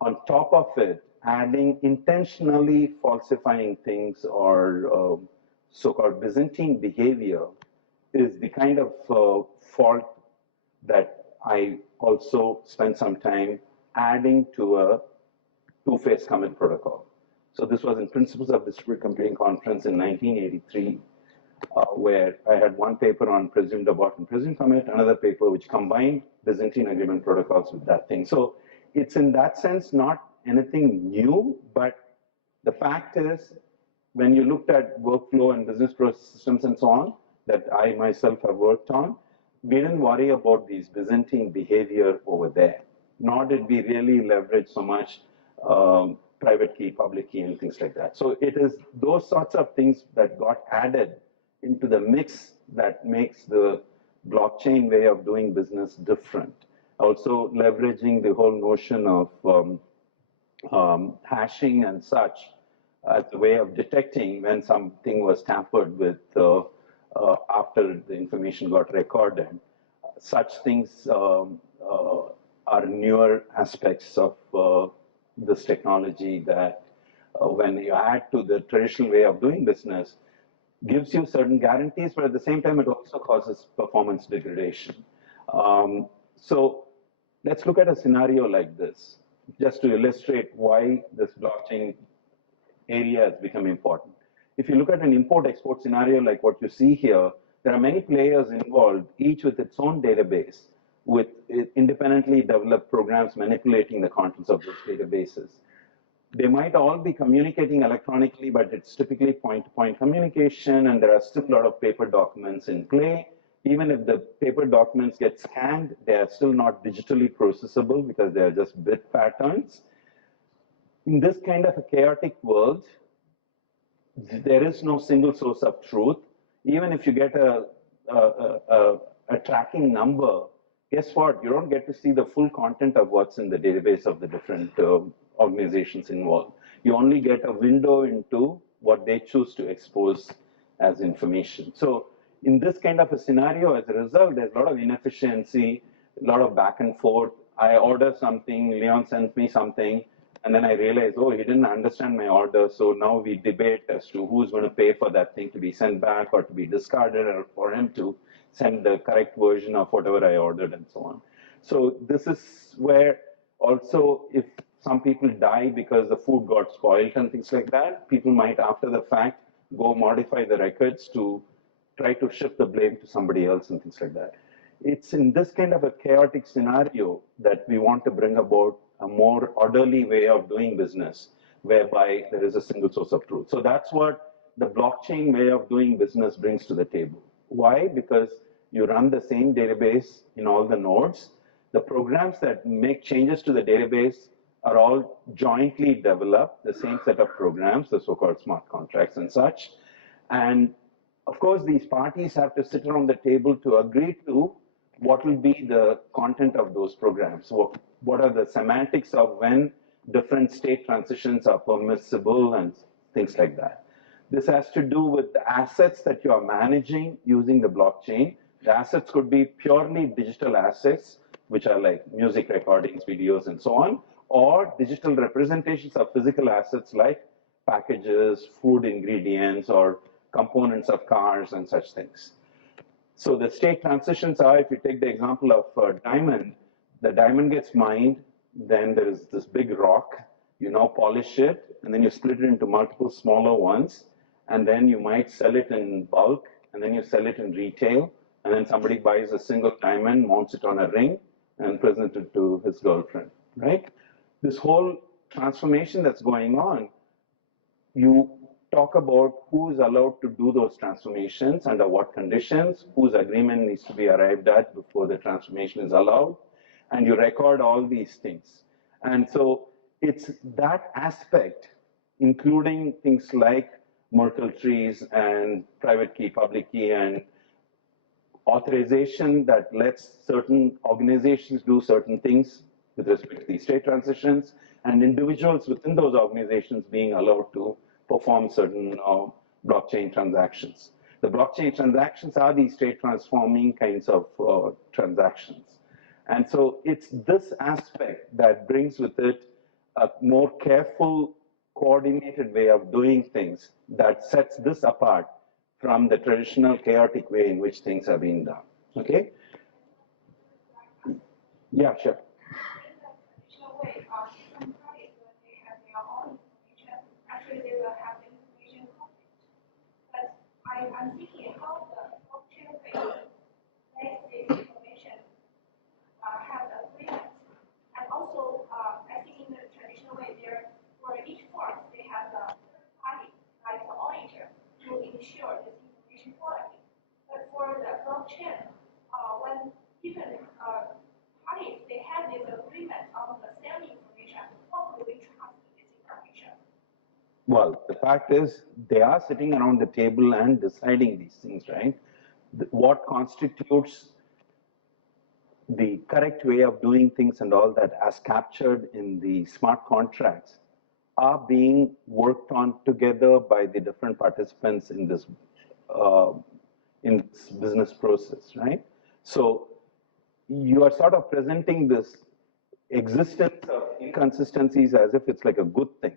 On top of it, adding intentionally falsifying things or so-called Byzantine behavior is the kind of fault that I also spent some time adding to a two-phase commit protocol. So this was in Principles of Distributed Computing Conference in 1983, where I had one paper on presumed abort and presumed commit, another paper which combined Byzantine agreement protocols with that thing. So it's in that sense not anything new, but the fact is, when you looked at workflow and business process systems and so on, that I myself have worked on, we didn't worry about these Byzantine behavior over there, nor did we really leverage so much private key, public key, and things like that. So it is those sorts of things that got added into the mix that makes the blockchain way of doing business different. Also leveraging the whole notion of hashing and such as a way of detecting when something was tampered with after the information got recorded. Such things are newer aspects of this technology that when you add to the traditional way of doing business, gives you certain guarantees, but at the same time, it also causes performance degradation. So let's look at a scenario like this, just to illustrate why this blockchain area has become important. If you look at an import-export scenario like what you see here, there are many players involved, each with its own database, with independently developed programs manipulating the contents of those databases. They might all be communicating electronically, but it's typically point-to-point communication, and there are still a lot of paper documents in play. Even if the paper documents get scanned, they are still not digitally processable because they are just bit patterns. In this kind of a chaotic world, there is no single source of truth. Even if you get a tracking number, guess what? You don't get to see the full content of what's in the database of the different organizations involved. You only get a window into what they choose to expose as information. So in this kind of a scenario, as a result, there's a lot of inefficiency, a lot of back and forth. I order something, Leon sends me something, and then I realize, oh, he didn't understand my order, so now we debate as to who's going to pay for that thing to be sent back or to be discarded, or for him to send the correct version of whatever I ordered and so on. So this is where also if some people die because the food got spoiled and things like that, people might after the fact go modify the records to try to shift the blame to somebody else and things like that. It's in this kind of a chaotic scenario that we want to bring about a more orderly way of doing business, whereby there is a single source of truth. So that's what the blockchain way of doing business brings to the table. Why? Because you run the same database in all the nodes. The programs that make changes to the database are all jointly developed, the same set of programs, the so-called smart contracts and such. And of course, these parties have to sit around the table to agree to what will be the content of those programs. What are the semantics of when different state transitions are permissible and things like that. This has to do with the assets that you are managing using the blockchain. The assets could be purely digital assets, which are like music recordings, videos, and so on, or digital representations of physical assets like packages, food ingredients, or components of cars and such things. So the state transitions are, if you take the example of a diamond, the diamond gets mined, then there is this big rock, you now polish it, and then you split it into multiple smaller ones, and then you might sell it in bulk, and then you sell it in retail, and then somebody buys a single diamond, mounts it on a ring, and presents it to his girlfriend, right? This whole transformation that's going on, you talk about who is allowed to do those transformations, under what conditions, whose agreement needs to be arrived at before the transformation is allowed, and you record all these things. And so it's that aspect, including things like Merkle trees and private key, public key, and authorization that lets certain organizations do certain things with respect to these state transitions, and individuals within those organizations being allowed to perform certain blockchain transactions. The blockchain transactions are these state transforming kinds of transactions. And so it's this aspect that brings with it a more careful, coordinated way of doing things that sets this apart from the traditional chaotic way in which things are being done. Okay? Yeah, sure. I'm thinking how the blockchain makes this information have agreement. And also, I think in the traditional way, for each form, they have a third party, like the auditor, to ensure this information quality. But for the blockchain, when different parties, they have this agreement on the same information, how do we trust this information? Well, the fact is, they are sitting around the table and deciding these things, right? What constitutes the correct way of doing things and all that, as captured in the smart contracts, are being worked on together by the different participants in this business process, right? So you are sort of presenting this existence of inconsistencies as if it's like a good thing.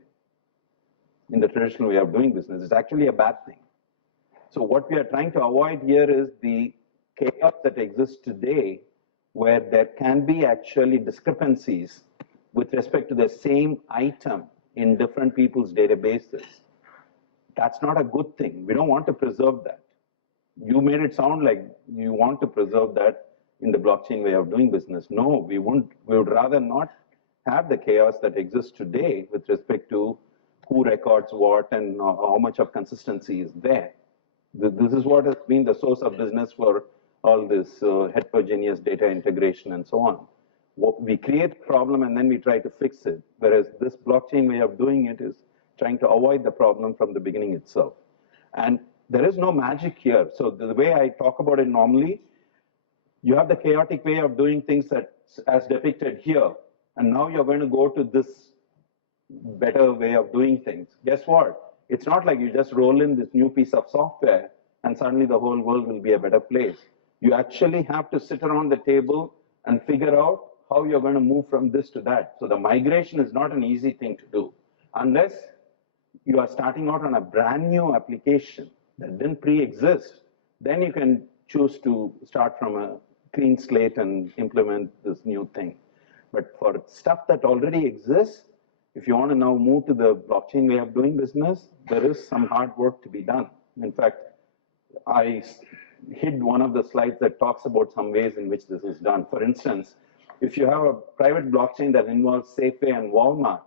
In the traditional way of doing business, it's actually a bad thing. So what we are trying to avoid here is the chaos that exists today, where there can be actually discrepancies with respect to the same item in different people's databases. That's not a good thing. We don't want to preserve that. You made it sound like you want to preserve that in the blockchain way of doing business. No, we won't. We would rather not have the chaos that exists today with respect to who records what and how much of consistency is there. This is what has been the source of business for all this heterogeneous data integration and so on. We create a problem and then we try to fix it, whereas this blockchain way of doing it is trying to avoid the problem from the beginning itself. And there is no magic here. So the way I talk about it normally, you have the chaotic way of doing things that, as depicted here, and now you're going to go to this better way of doing things. Guess what? It's not like you just roll in this new piece of software and suddenly the whole world will be a better place. You actually have to sit around the table and figure out how you're going to move from this to that. So the migration is not an easy thing to do unless you are starting out on a brand new application that didn't pre-exist. Then you can choose to start from a clean slate and implement this new thing. But for stuff that already exists, if you want to now move to the blockchain way of doing business, there is some hard work to be done. In fact, I hid one of the slides that talks about some ways in which this is done. For instance, if you have a private blockchain that involves Safeway and Walmart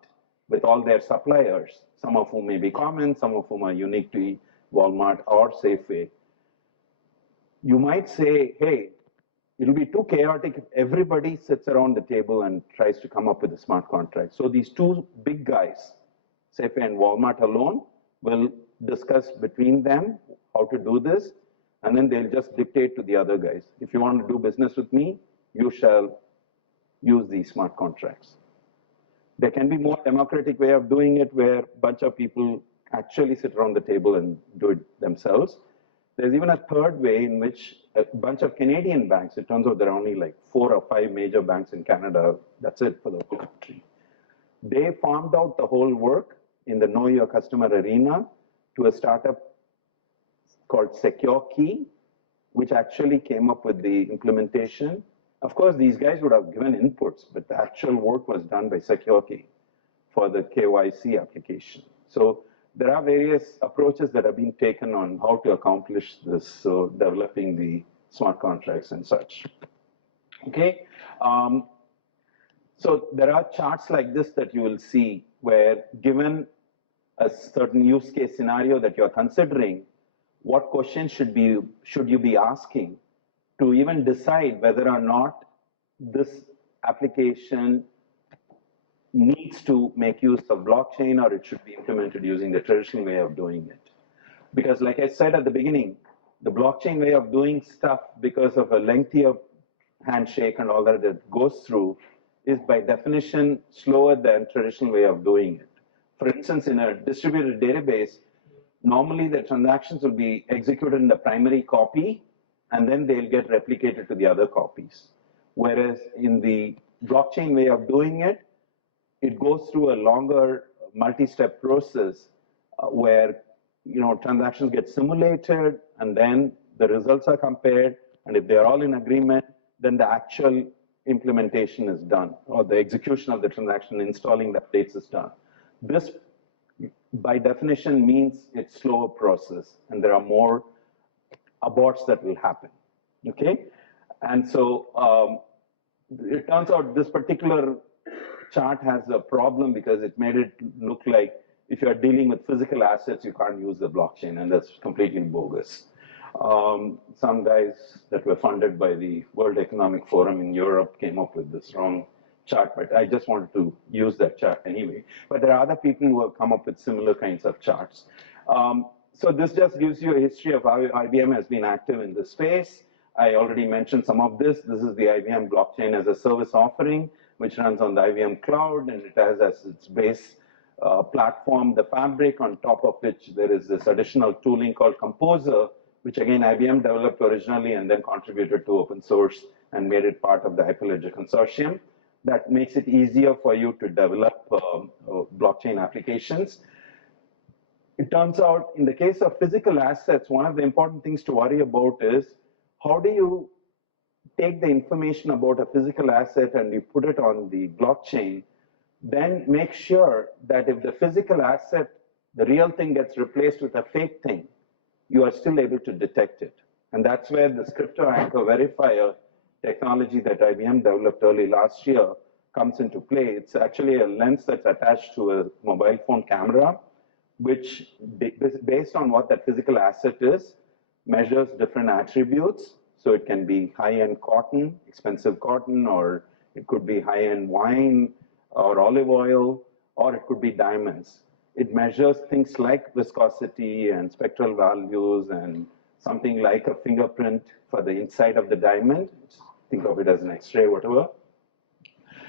with all their suppliers, some of whom may be common, some of whom are unique to Walmart or Safeway, you might say, hey, it'll be too chaotic if everybody sits around the table and tries to come up with a smart contract. So these two big guys, Safeway and Walmart alone, will discuss between them how to do this, and then they'll just dictate to the other guys. If you want to do business with me, you shall use these smart contracts. There can be more democratic way of doing it where a bunch of people actually sit around the table and do it themselves. There's even a third way in which a bunch of Canadian banks, it turns out there are only like 4 or 5 major banks in Canada, that's it for the whole country. They farmed out the whole work in the Know Your Customer arena to a startup called Secure Key, which actually came up with the implementation. Of course, these guys would have given inputs, but the actual work was done by Secure Key for the KYC application. So there are various approaches that have been taken on how to accomplish this, so developing the smart contracts and such. Okay, so there are charts like this that you will see where given a certain use case scenario that you're considering, what questions should you be asking to even decide whether or not this application needs to make use of blockchain or it should be implemented using the traditional way of doing it. Because like I said at the beginning, the blockchain way of doing stuff, because of a lengthier handshake and all that it goes through, is by definition slower than traditional way of doing it. For instance, in a distributed database, normally the transactions will be executed in the primary copy and then they'll get replicated to the other copies. Whereas in the blockchain way of doing it, it goes through a longer multi-step process where transactions get simulated and then the results are compared, and if they're all in agreement, then the actual implementation is done, or the execution of the transaction, installing the updates is done. This, by definition, means it's slower process, and there are more aborts that will happen, okay? And so it turns out this particular chart has a problem because it made it look like if you're dealing with physical assets, you can't use the blockchain, and that's completely bogus. Some guys that were funded by the World Economic Forum in Europe came up with this wrong chart, but I just wanted to use that chart anyway. But there are other people who have come up with similar kinds of charts. So this just gives you a history of how IBM has been active in this space. I already mentioned some of this. This is the IBM Blockchain as a Service offering, which runs on the IBM Cloud, and it has as its base platform the Fabric, on top of which there is this additional tooling called Composer, which again IBM developed originally and then contributed to open source and made it part of the Hyperledger Consortium. That makes it easier for you to develop blockchain applications. It turns out in the case of physical assets, one of the important things to worry about is how do you take the information about a physical asset and you put it on the blockchain, then make sure that if the physical asset, the real thing gets replaced with a fake thing, you are still able to detect it. And that's where the crypto anchor verifier technology that IBM developed early last year comes into play. It's actually a lens that's attached to a mobile phone camera, which, based on what that physical asset is, measures different attributes. So it can be high-end cotton, expensive cotton, or it could be high-end wine or olive oil, or it could be diamonds. It measures things like viscosity and spectral values and something like a fingerprint for the inside of the diamond. Think of it as an X-ray, whatever.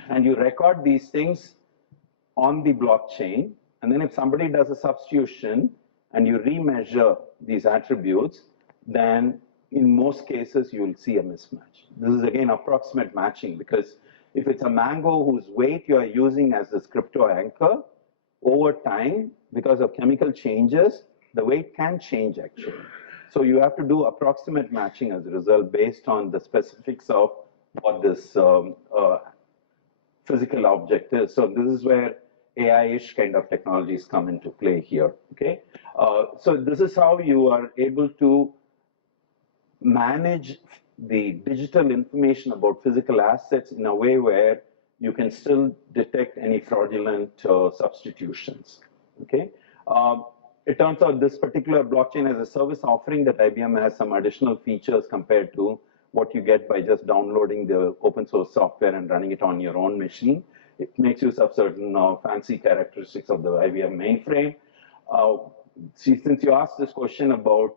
And you record these things on the blockchain. And then if somebody does a substitution and you remeasure these attributes, then in most cases you will see a mismatch. This is again approximate matching, because if it's a mango whose weight you are using as this crypto anchor, over time, because of chemical changes, the weight can change actually. So you have to do approximate matching as a result based on the specifics of what this physical object is. So this is where AI-ish kind of technologies come into play here, okay? So this is how you are able to manage the digital information about physical assets in a way where you can still detect any fraudulent substitutions, okay? It turns out this particular blockchain as a service offering that IBM has some additional features compared to what you get by just downloading the open source software and running it on your own machine. It makes use of certain fancy characteristics of the IBM mainframe. Since you asked this question about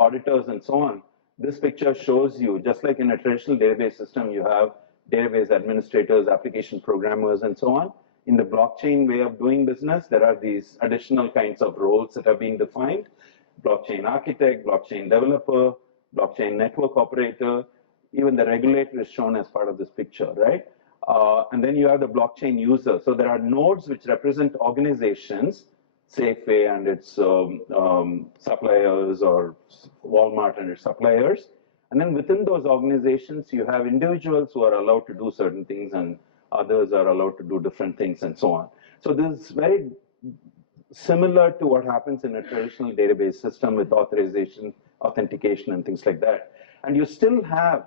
auditors and so on, this picture shows you, just like in a traditional database system, you have database administrators, application programmers, and so on. In the blockchain way of doing business, there are these additional kinds of roles that are being defined: blockchain architect, blockchain developer, blockchain network operator. Even the regulator is shown as part of this picture, right? And then you have the blockchain user. So there are nodes which represent organizations, Safeway and its suppliers, or Walmart and its suppliers. And then within those organizations, you have individuals who are allowed to do certain things and others are allowed to do different things and so on. So this is very similar to what happens in a traditional database system with authorization, authentication, and things like that. And you still have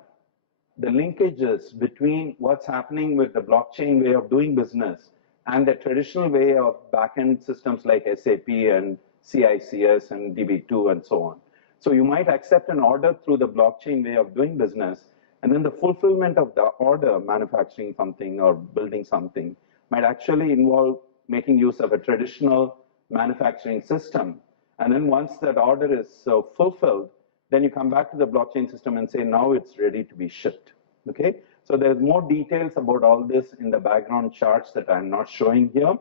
the linkages between what's happening with the blockchain way of doing business and the traditional way of backend systems like SAP and CICS and DB2 and so on. So you might accept an order through the blockchain way of doing business, and then the fulfillment of the order, manufacturing something or building something, might actually involve making use of a traditional manufacturing system. And then once that order is fulfilled, then you come back to the blockchain system and say, now it's ready to be shipped, okay? So there's more details about all this in the background charts that I'm not showing here,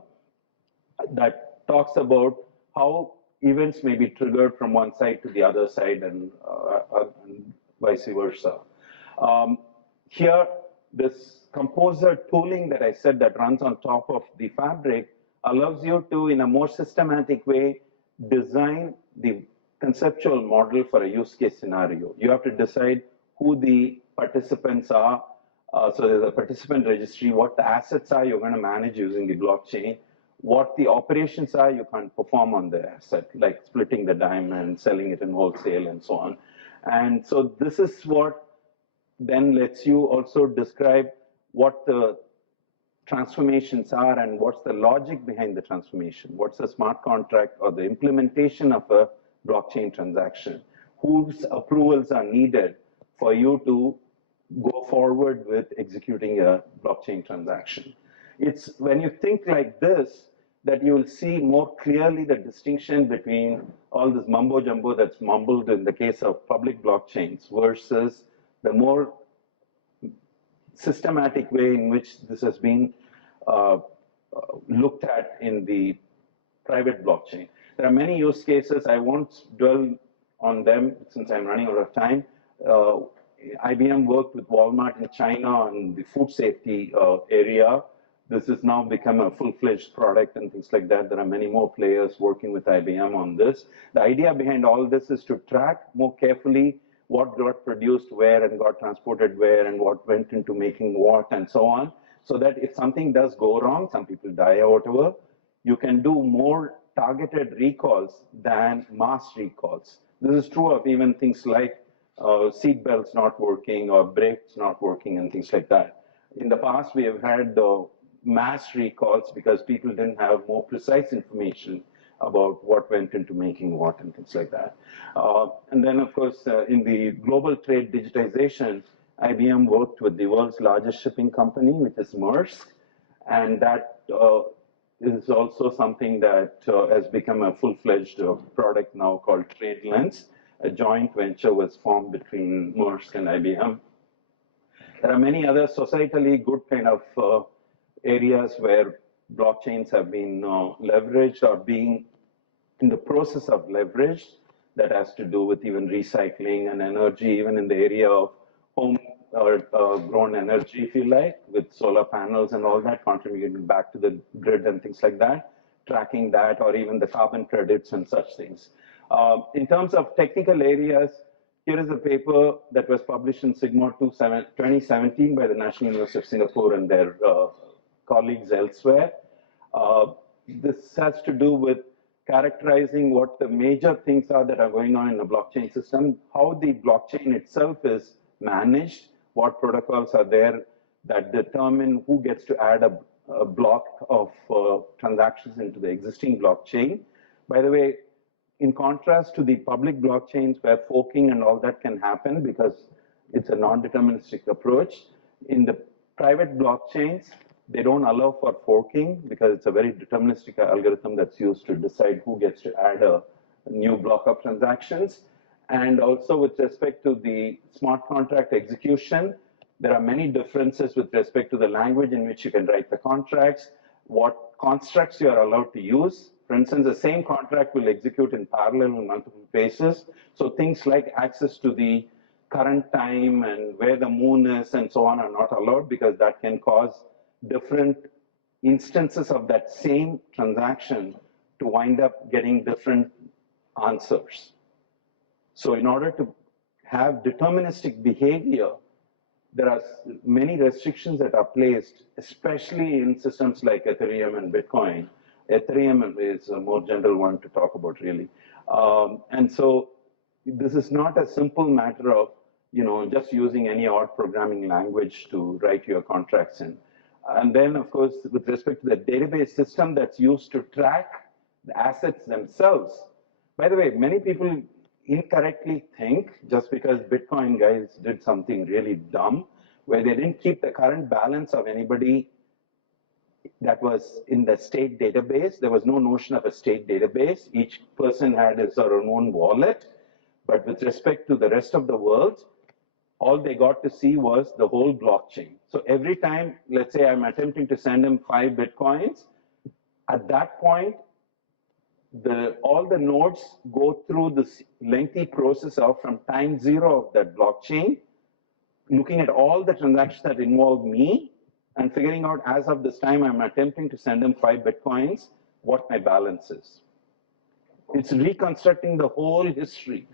that talks about how events may be triggered from one side to the other side and vice versa. Here, this composer tooling that I said that runs on top of the fabric allows you to, in a more systematic way, design the conceptual model for a use case scenario. You have to decide who the participants are. So there's a participant registry, what the assets are you're going to manage using the blockchain, what the operations are you can perform on the asset, like splitting the diamond, selling it in wholesale, and so on. And so this is what then lets you also describe what the transformations are and what's the logic behind the transformation. What's a smart contract or the implementation of a blockchain transaction? Whose approvals are needed for you to go forward with executing a blockchain transaction? It's when you think like this that you will see more clearly the distinction between all this mumbo jumbo that's mumbled in the case of public blockchains versus the more systematic way in which this has been looked at in the private blockchain. There are many use cases. I won't dwell on them since I'm running out of time. IBM worked with Walmart in China on the food safety area. This has now become a full-fledged product and things like that. There are many more players working with IBM on this. The idea behind all this is to track more carefully what got produced where and got transported where and what went into making what and so on, so that if something does go wrong, some people die or whatever, you can do more targeted recalls than mass recalls. This is true of even things like seat belts not working or brakes not working and things like that. In the past, we have had mass recalls because people didn't have more precise information about what went into making what and things like that. And then, of course, in the global trade digitization, IBM worked with the world's largest shipping company, which is Maersk, and that is also something that has become a full-fledged product now called TradeLens. A joint venture was formed between Maersk and IBM. There are many other societally good kind of areas where blockchains have been leveraged or being in the process of leverage that has to do with even recycling and energy, even in the area of home or grown energy, if you like, with solar panels and all that, contributing back to the grid and things like that, tracking that, or even the carbon credits and such things. In terms of technical areas, here is a paper that was published in Sigma 2017 by the National University of Singapore and their colleagues elsewhere. This has to do with characterizing what the major things are that are going on in a blockchain system, how the blockchain itself is managed, what protocols are there that determine who gets to add a block of transactions into the existing blockchain. By the way, in contrast to the public blockchains where forking and all that can happen because it's a non-deterministic approach, in the private blockchains, they don't allow for forking because it's a very deterministic algorithm that's used to decide who gets to add a new block of transactions. And also with respect to the smart contract execution, there are many differences with respect to the language in which you can write the contracts, what constructs you are allowed to use. For instance, the same contract will execute in parallel on multiple bases. So things like access to the current time and where the moon is and so on are not allowed because that can cause different instances of that same transaction to wind up getting different answers. So in order to have deterministic behavior, there are many restrictions that are placed, especially in systems like Ethereum and Bitcoin. Ethereum is a more general one to talk about, really. And so this is not a simple matter of, just using any odd programming language to write your contracts in. And then, of course, with respect to the database system that's used to track the assets themselves. By the way, many people incorrectly think just because Bitcoin guys did something really dumb, where they didn't keep the current balance of anybody that was in the state database. There was no notion of a state database. Each person had his or her own wallet. But with respect to the rest of the world, all they got to see was the whole blockchain. So every time, let's say I'm attempting to send him 5 Bitcoins, at that point, all the nodes go through this lengthy process of from time 0 of that blockchain, looking at all the transactions that involve me and figuring out as of this time I'm attempting to send him 5 Bitcoins, what my balance is. It's reconstructing the whole history.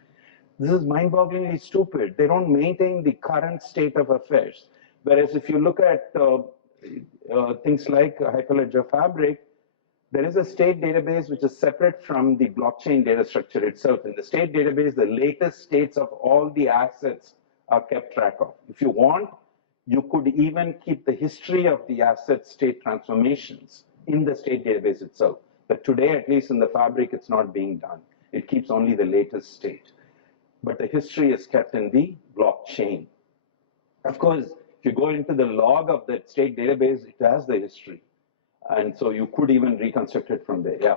This is mind-bogglingly stupid. They don't maintain the current state of affairs. Whereas if you look at things like Hyperledger Fabric, there is a state database which is separate from the blockchain data structure itself. In the state database, the latest states of all the assets are kept track of. If you want, you could even keep the history of the asset state transformations in the state database itself. But today, at least in the Fabric, it's not being done. It keeps only the latest state. But the history is kept in the blockchain. Of course, if you go into the log of that state database, it has the history. And so you could even reconstruct it from there. Yeah.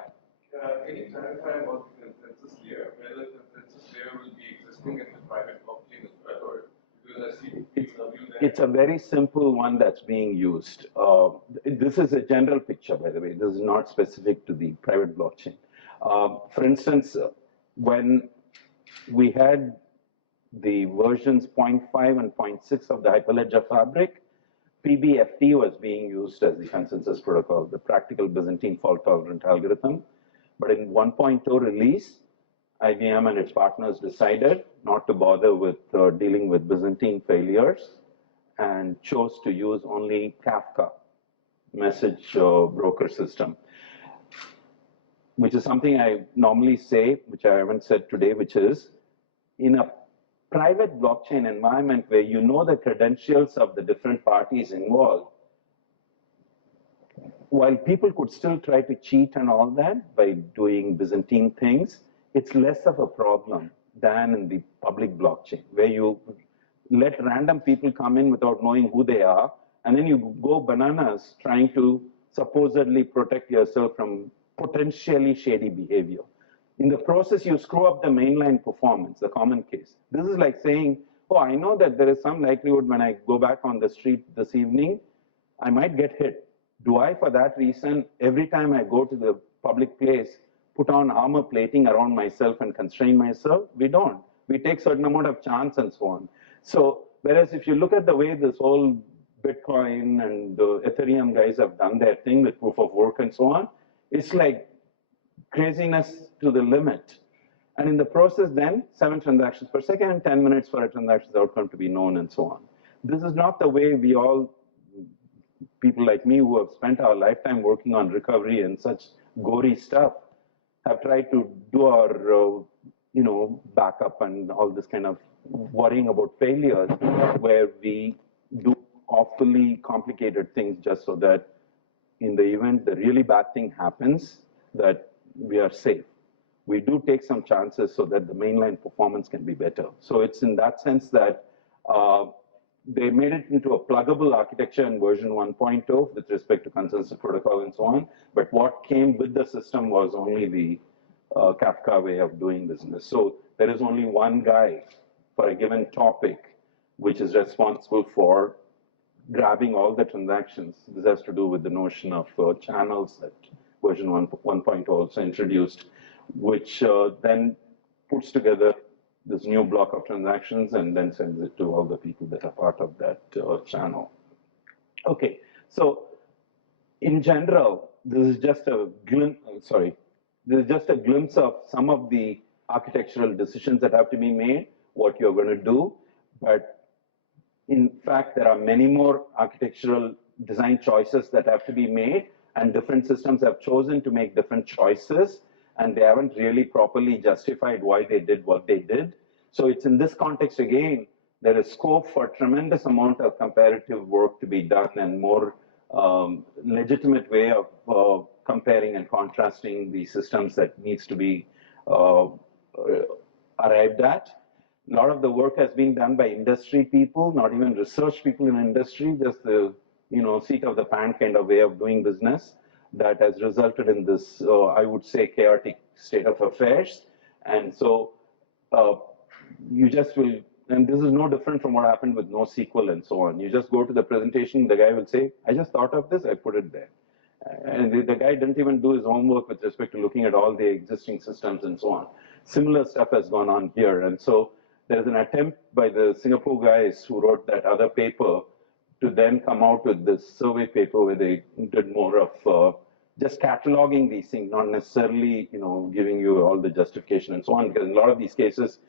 Can you clarify about the consensus layer, whether the consensus layer will be existing in the private blockchain as well, or because I see it's a very simple one that's being used. This is a general picture, by the way. This is not specific to the private blockchain. For instance, when we had the versions 0.5 and 0.6 of the Hyperledger Fabric, PBFT was being used as the consensus protocol, the practical Byzantine fault-tolerant algorithm. But in 1.0 release, IBM and its partners decided not to bother with dealing with Byzantine failures and chose to use only Kafka message broker system, which is something I normally say, which I haven't said today, which is in a private blockchain environment where you know the credentials of the different parties involved, while people could still try to cheat and all that by doing Byzantine things, it's less of a problem than in the public blockchain, where you let random people come in without knowing who they are, and then you go bananas trying to supposedly protect yourself from potentially shady behavior. In the process, you screw up the mainline performance, the common case. This is like saying, oh, I know that there is some likelihood when I go back on the street this evening, I might get hit. Do I, for that reason, every time I go to the public place, put on armor plating around myself and constrain myself? We don't. We take certain amount of chance and so on. So, whereas if you look at the way this whole Bitcoin and the Ethereum guys have done their thing with proof of work and so on, it's like craziness to the limit. And in the process then, 7 transactions per second, 10 minutes for a transaction's outcome to be known and so on. This is not the way we all, people like me who have spent our lifetime working on recovery and such gory stuff, have tried to do our, backup and all this kind of worrying about failures, where we do awfully complicated things just so that in the event the really bad thing happens, that we are safe. We do take some chances so that the mainline performance can be better. So it's in that sense that they made it into a pluggable architecture in version 1.0 with respect to consensus protocol and so on. But what came with the system was only the Kafka way of doing business. So there is only one guy for a given topic which is responsible for grabbing all the transactions. This has to do with the notion of channels that version 1.0 also introduced, which then puts together this new block of transactions and then sends it to all the people that are part of that channel. Okay, so in general, this is just a glimpse of some of the architectural decisions that have to be made, what you're going to do, but in fact, there are many more architectural design choices that have to be made, and different systems have chosen to make different choices, and they haven't really properly justified why they did what they did. So it's in this context, again, there is scope for tremendous amount of comparative work to be done and more legitimate way of comparing and contrasting the systems that needs to be arrived at. A lot of the work has been done by industry people, not even research people in industry, just the seat of the pants kind of way of doing business that has resulted in this, I would say, chaotic state of affairs. And so you just will, and this is no different from what happened with NoSQL and so on. You just go to the presentation, the guy will say, I just thought of this, I put it there. And the guy didn't even do his homework with respect to looking at all the existing systems and so on. Similar stuff has gone on here. And so there's an attempt by the Singapore guys who wrote that other paper to then come out with this survey paper where they did more of just cataloging these things, not necessarily, giving you all the justification and so on. Because in a lot of these cases,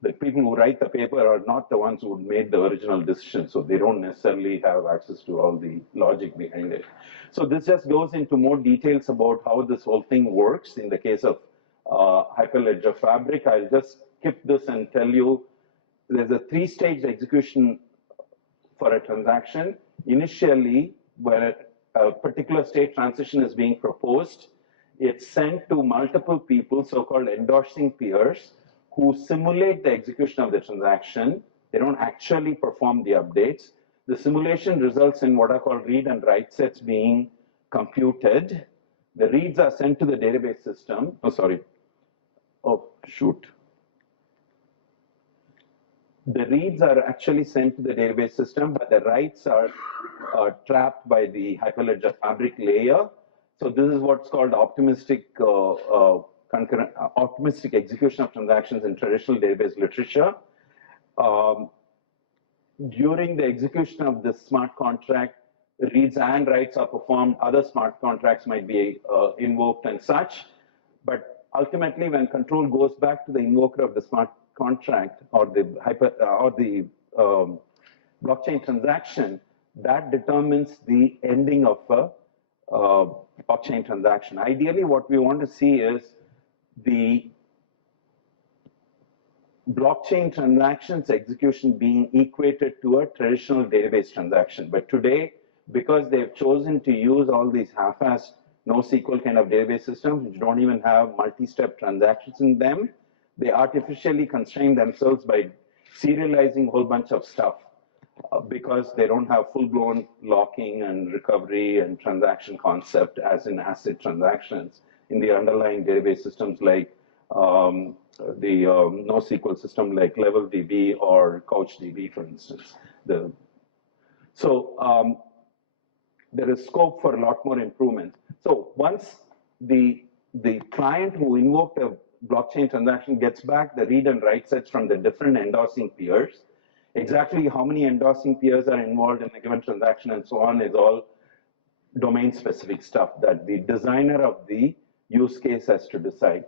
the people who write the paper are not the ones who made the original decision, so they don't necessarily have access to all the logic behind it. So this just goes into more details about how this whole thing works. In the case of Hyperledger Fabric, I'll just skip this and tell you there's a 3-stage execution for a transaction. Initially, where a particular state transition is being proposed, it's sent to multiple people, so-called endorsing peers, who simulate the execution of the transaction. They don't actually perform the updates. The simulation results in what are called read and write sets being computed. The reads are sent to the database system. The reads are actually sent to the database system, but the writes are trapped by the Hyperledger Fabric layer. So this is what's called optimistic execution of transactions in traditional database literature. During the execution of this smart contract, reads and writes are performed. Other smart contracts might be invoked and such. But ultimately, when control goes back to the invoker of the smart contract or the blockchain transaction, that determines the ending of a blockchain transaction. Ideally, what we want to see is the blockchain transactions execution being equated to a traditional database transaction. But today, because they've chosen to use all these half-assed NoSQL kind of database systems, which don't even have multi-step transactions in them, they artificially constrain themselves by serializing a whole bunch of stuff because they don't have full-blown locking and recovery and transaction concept as in ACID transactions in the underlying database systems like the NoSQL system like LevelDB or CouchDB, for instance. So there is scope for a lot more improvements. So once the client who invoked a blockchain transaction gets back the read and write sets from the different endorsing peers, exactly how many endorsing peers are involved in a given transaction and so on is all domain-specific stuff that the designer of the use case has to decide.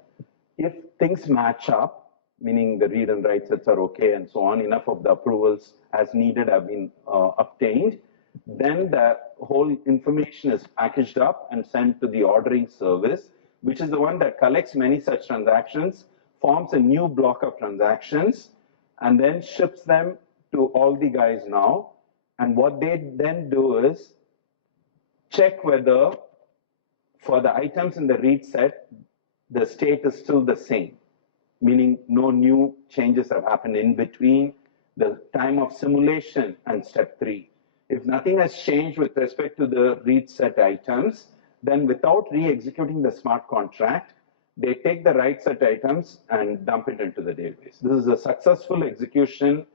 If things match up, meaning the read and write sets are okay and so on, enough of the approvals as needed have been obtained, then the whole information is packaged up and sent to the ordering service, which is the one that collects many such transactions, forms a new block of transactions, and then ships them to all the guys now. And what they then do is check whether for the items in the read set, the state is still the same, meaning no new changes have happened in between the time of simulation and step 3. If nothing has changed with respect to the read set items, then without re-executing the smart contract, they take the write set items and dump it into the database. This is a successful execution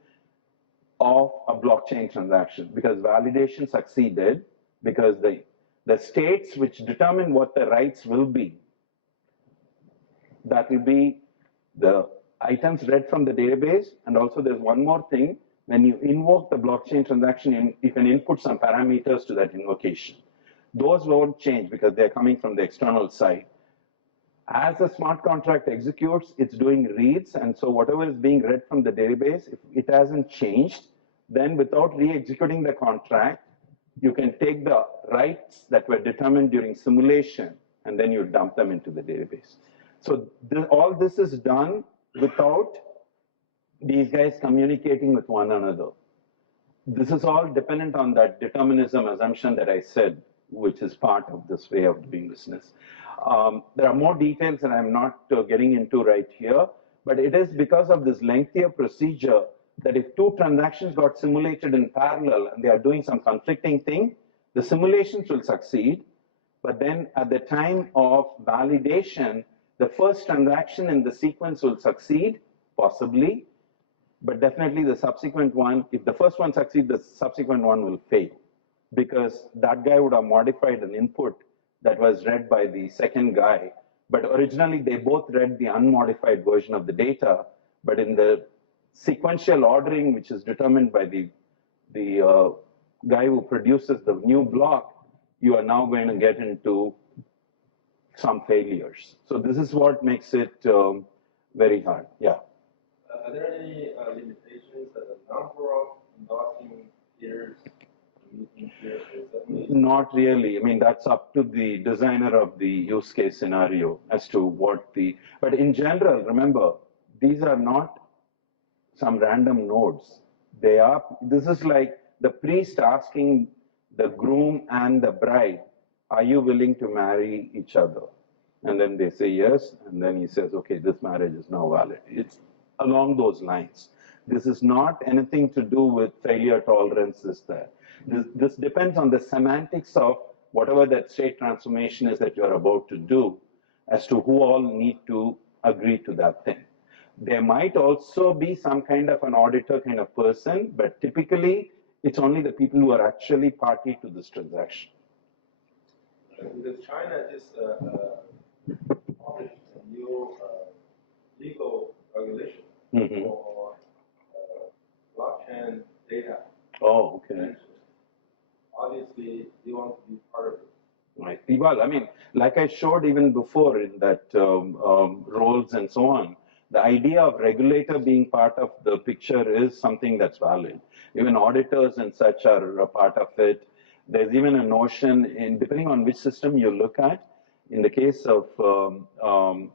of a blockchain transaction because validation succeeded because the states which determine what the rights will be, that will be the items read from the database. And also there's one more thing. When you invoke the blockchain transaction, you can input some parameters to that invocation. Those won't change because they're coming from the external side. As the smart contract executes, it's doing reads. And so whatever is being read from the database, if it hasn't changed, then without re-executing the contract, you can take the rights that were determined during simulation and then you dump them into the database. So all this is done without these guys communicating with one another. This is all dependent on that determinism assumption that I said, which is part of this way of doing business. There are more details that I'm not getting into right here, but it is because of this lengthier procedure that if two transactions got simulated in parallel and they are doing some conflicting thing, the simulations will succeed, but then at the time of validation, the first transaction in the sequence will succeed, possibly, but definitely the subsequent one, if the first one succeeds, the subsequent one will fail because that guy would have modified an input that was read by the second guy, but originally they both read the unmodified version of the data, but in the sequential ordering, which is determined by the guy who produces the new block, you are now going to get into some failures. So this is what makes it very hard. Yeah. Are there any limitations that the number of endorsing peers, meeting peers, Not really. I mean, that's up to the designer of the use case scenario as to what but in general, remember, these are not some random nodes. This is like the priest asking the groom and the bride, are you willing to marry each other? And then they say yes, and then he says, okay, this marriage is now valid. It's along those lines. This is not anything to do with failure tolerance, This depends on the semantics of whatever that state transformation is that you're about to do as to who all need to agree to that thing. There might also be some kind of an auditor kind of person, but typically it's only the people who are actually party to this transaction. Because China just published a new legal regulation for blockchain data. Oh, okay. Obviously, you want to be part of it. Right. Well, I mean, like I showed even before in that roles and so on, the idea of regulator being part of the picture is something that's valid. Even auditors and such are a part of it. There's even a notion, depending on which system you look at, in the case of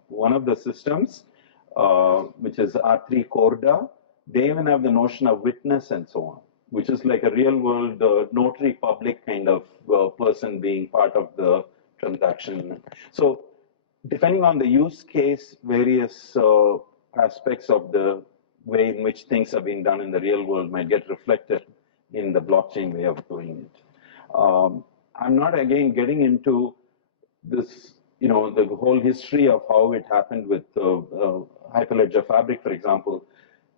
one of the systems, which is R3 Corda. They even have the notion of witness and so on, which is like a real world notary public kind of person being part of the transaction. So depending on the use case, various aspects of the way in which things are being done in the real world might get reflected in the blockchain way of doing it. I'm not again getting into this, you know, the whole history of how it happened with Hyperledger Fabric, for example.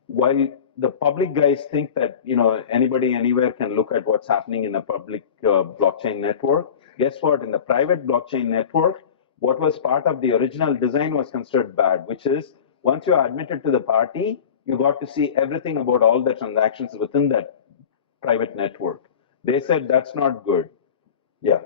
While the public guys think that, you know, anybody anywhere can look at what's happening in a public blockchain network, guess what? In the private blockchain network, what was part of the original design was considered bad, which is once you are admitted to the party, you got to see everything about all the transactions within that private network. They said that's not good. Yeah.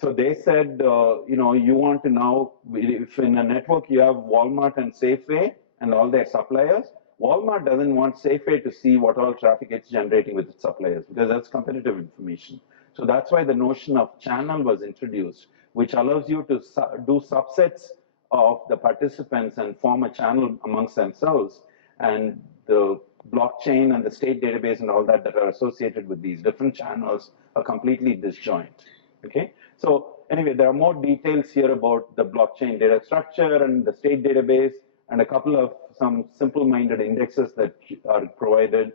So they said, you know, you want to now, if in a network you have Walmart and Safeway and all their suppliers, Walmart doesn't want Safeway to see what all traffic it's generating with its suppliers because that's competitive information. So that's why the notion of channel was introduced, which allows you to do subsets of the participants and form a channel amongst themselves. And the blockchain and the state database and all that that are associated with these different channels are completely disjoint. Okay, so anyway, there are more details here about the blockchain data structure and the state database and a couple of some simple-minded indexes that are provided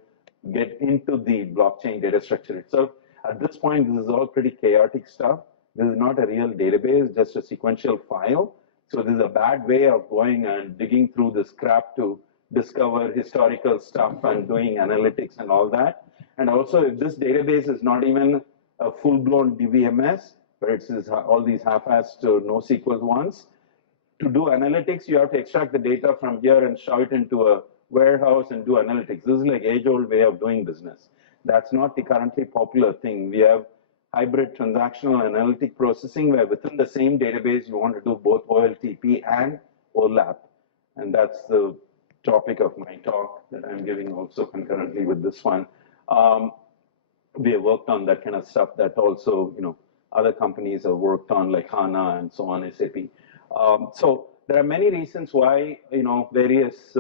get into the blockchain data structure itself. At this point, this is all pretty chaotic stuff. This is not a real database, just a sequential file. So this is a bad way of going and digging through this crap to discover historical stuff and doing analytics and all that. And also, if this database is not even a full-blown DBMS, but it's all these half-assed NoSQL ones, to do analytics, you have to extract the data from here and shove it into a warehouse and do analytics. This is like age-old way of doing business. That's not the currently popular thing. We have hybrid transactional analytic processing where within the same database, you want to do both OLTP and OLAP. And that's the topic of my talk that I'm giving also concurrently with this one. We have worked on that kind of stuff that also, you know, other companies have worked on like HANA and so on, SAP. So there are many reasons why, you know, various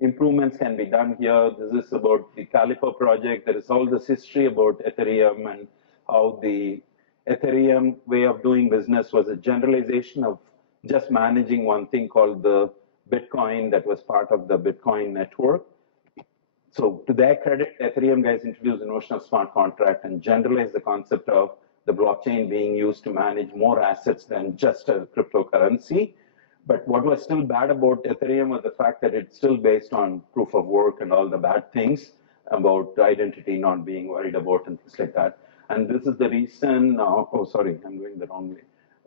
improvements can be done here. This is about the Caliper project. There is all this history about Ethereum and how the Ethereum way of doing business was a generalization of just managing one thing called the Bitcoin that was part of the Bitcoin network. So to their credit, Ethereum guys introduced the notion of smart contract and generalized the concept of the blockchain being used to manage more assets than just a cryptocurrency. But what was still bad about Ethereum was the fact that it's still based on proof of work and all the bad things about identity not being worried about and things like that. And this is the reason, oh, sorry, I'm going the wrong way.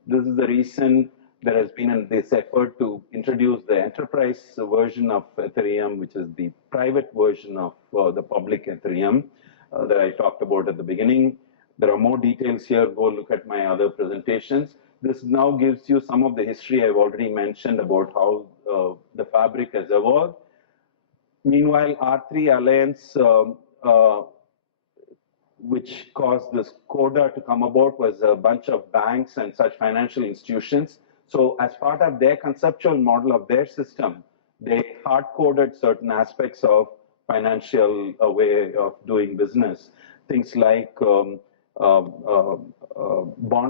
This is the reason there has been this effort to introduce the enterprise version of Ethereum, which is the private version of the public Ethereum that I talked about at the beginning. There are more details here. Go look at my other presentations. This now gives you some of the history I've already mentioned about how the fabric has evolved. Meanwhile, R3 Alliance, which caused this CODA to come about, was a bunch of banks and such financial institutions. So as part of their conceptual model of their system, they hard-coded certain aspects of financial way of doing business. Things like bond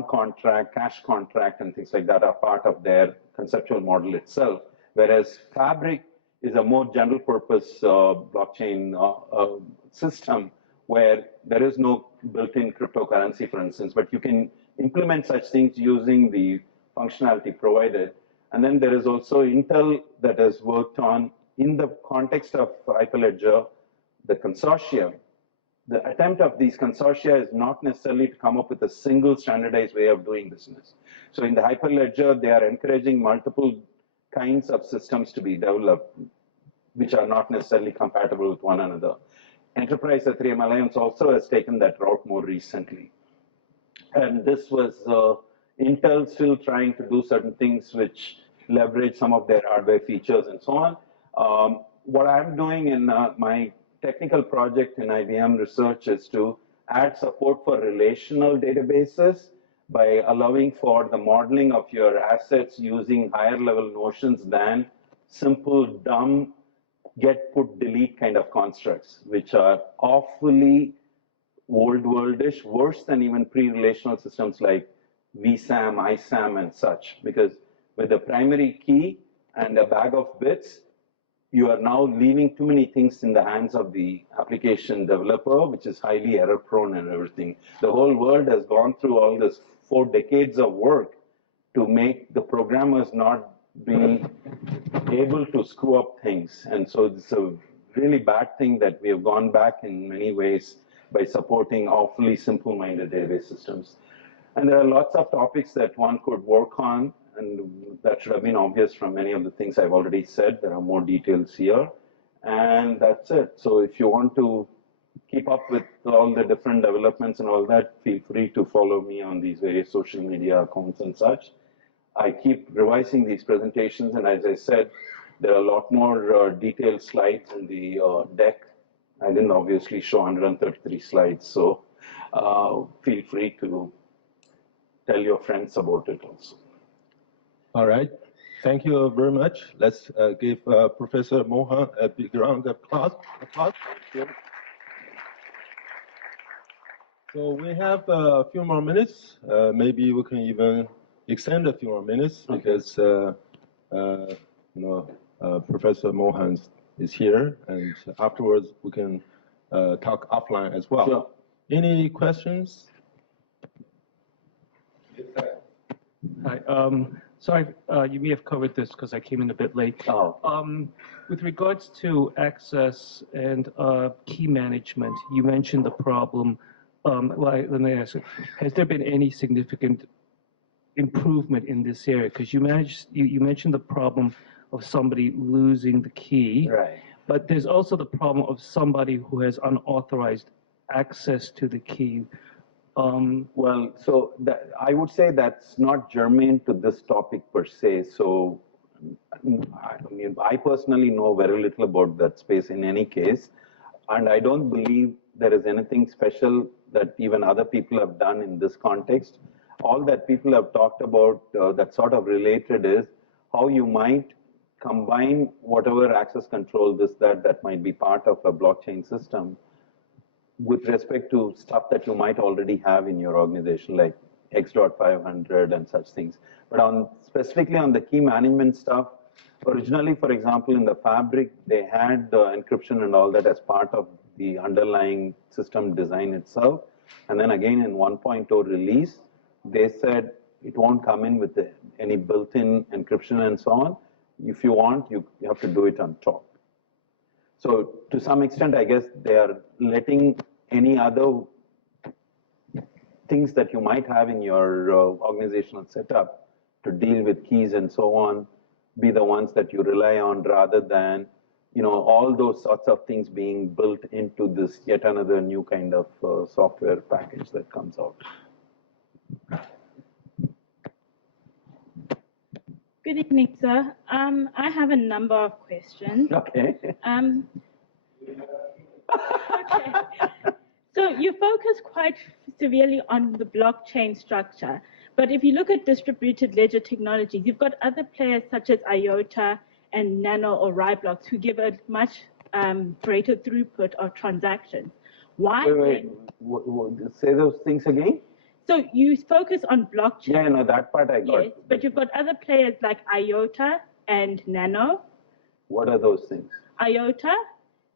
contract, cash contract, and things like that are part of their conceptual model itself. Whereas Fabric is a more general purpose blockchain system where there is no built-in cryptocurrency, for instance, but you can implement such things using the functionality provided. And then there is also Intel that has worked on, in the context of Hyperledger, the consortia. The attempt of these consortia is not necessarily to come up with a single standardized way of doing business. So in the Hyperledger, they are encouraging multiple kinds of systems to be developed, which are not necessarily compatible with one another. Enterprise Ethereum Alliance also has taken that route more recently. And this was Intel still trying to do certain things which leverage some of their hardware features and so on. What I'm doing in my technical project in IBM research is to add support for relational databases by allowing for the modeling of your assets using higher level notions than simple, dumb, get, put, delete kind of constructs, which are awfully old worldish, worse than even pre-relational systems like VSAM, ISAM, and such. Because with a primary key and a bag of bits, you are now leaving too many things in the hands of the application developer, which is highly error prone and everything. The whole world has gone through all this 4 decades of work to make the programmers not be able to screw up things. And so it's a really bad thing that we have gone back in many ways by supporting awfully simple-minded database systems. And there are lots of topics that one could work on, and that should have been obvious from many of the things I've already said. There are more details here. And that's it. So if you want to keep up with all the different developments and all that, feel free to follow me on these various social media accounts and such. I keep revising these presentations, and as I said, there are a lot more detailed slides in the deck. I didn't obviously show 133 slides, so feel free to tell your friends about it also. All right. Thank you very much. Let's give Professor Mohan a big round of applause. Thank you. So we have a few more minutes. Maybe we can even extend a few more minutes because Professor Mohan is here, and afterwards we can talk offline as well. Sure. Any questions? Hi. Sorry, you may have covered this because I came in a bit late. Oh. With regards to access and key management, you mentioned the problem. Let me ask you, has there been any significant improvement in this area? Because you mentioned the problem of somebody losing the key. Right. But there's also the problem of somebody who has unauthorized access to the key. Well, so I would say that's not germane to this topic per se. So, I personally know very little about that space in any case, and I don't believe there is anything special that even other people have done in this context. All that people have talked about that's sort of related is how you might combine whatever access control, that might be part of a blockchain system with respect to stuff that you might already have in your organization, like X.500 and such things. But specifically on the key management stuff, originally, for example, in the Fabric, they had encryption and all that as part of the underlying system design itself. And then again, in 1.0 release, they said it won't come in with any built-in encryption and so on. If you want, you have to do it on top. So to some extent, I guess they are letting any other things that you might have in your organizational setup to deal with keys and so on be the ones that you rely on, rather than all those sorts of things being built into this yet another new kind of software package that comes out. Good evening, sir. I have a number of questions. Okay. Okay. So you focus quite severely on the blockchain structure, but if you look at distributed ledger technologies, you've got other players such as IOTA and Nano or Ryblocks who give a much greater throughput of transactions. Why? Wait. Say those things again? So you focus on blockchain. Yeah, no, that part I got. Yes, but you've got other players like IOTA and Nano. What are those things? IOTA,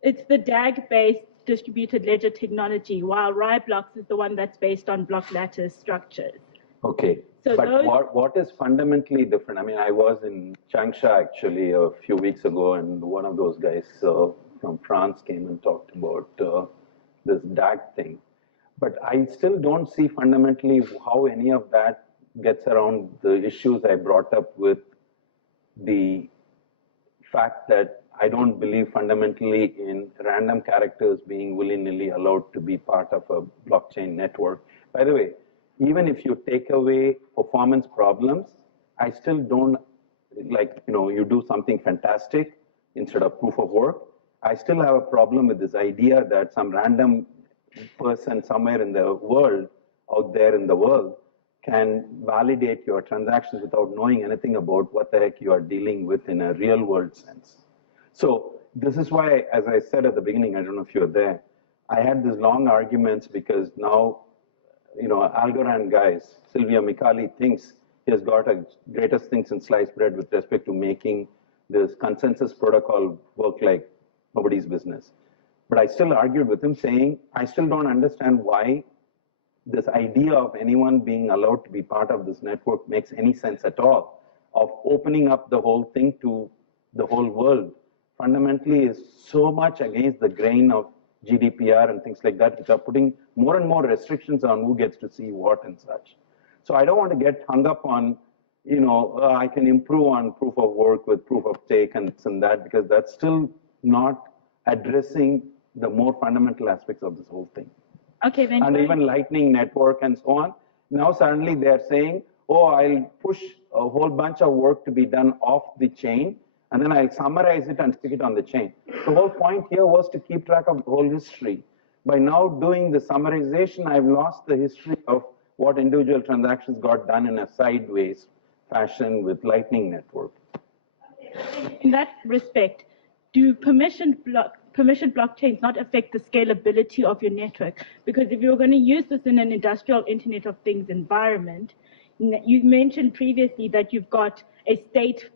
it's the DAG-based distributed ledger technology, while Ryblocks is the one that's based on block lattice structures. Okay, So but what is fundamentally different? I mean, I was in Changsha actually a few weeks ago, and one of those guys from France came and talked about this DAG thing. But I still don't see fundamentally how any of that gets around the issues I brought up with the fact that I don't believe fundamentally in random characters being willy-nilly allowed to be part of a blockchain network. By the way, even if you take away performance problems, I still don't, you do something fantastic instead of proof of work. I still have a problem with this idea that some random person somewhere in the world, out there in the world, can validate your transactions without knowing anything about what the heck you are dealing with in a real world sense. So this is why, as I said at the beginning, I don't know if you're there, I had these long arguments because now, Algorand guys, Silvio Micali thinks he has got a greatest things in sliced bread with respect to making this consensus protocol work like nobody's business. But I still argued with him saying, I still don't understand why this idea of anyone being allowed to be part of this network makes any sense at all, of opening up the whole thing to the whole world, fundamentally is so much against the grain of GDPR and things like that, which are putting more and more restrictions on who gets to see what and such. So I don't want to get hung up on, I can improve on proof of work with proof of stake and this and that, because that's still not addressing the more fundamental aspects of this whole thing. Okay, then. And even Lightning Network and so on. Now suddenly they're saying, oh, I'll push a whole bunch of work to be done off the chain, and then I'll summarize it and stick it on the chain. The whole point here was to keep track of the whole history. By now doing the summarization, I've lost the history of what individual transactions got done in a sideways fashion with Lightning Network. In that respect, do permission blockchains not affect the scalability of your network? Because if you're going to use this in an industrial Internet of Things environment, you mentioned previously that you've got a state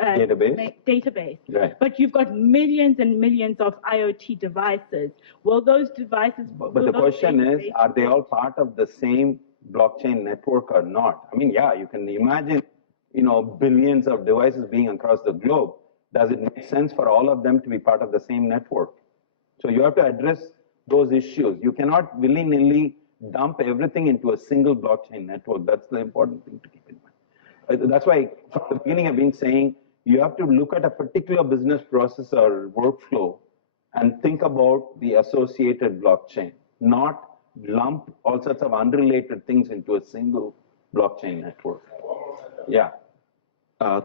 database, right. But you've got millions and millions of IoT devices. Will those devices? But the question is, are they all part of the same blockchain network or not? I mean, yeah, you can imagine, billions of devices being across the globe. Does it make sense for all of them to be part of the same network? So you have to address those issues. You cannot willy-nilly dump everything into a single blockchain network. That's the important thing to keep in mind. That's why from the beginning I've been saying you have to look at a particular business process or workflow and think about the associated blockchain, not lump all sorts of unrelated things into a single blockchain network. Yeah.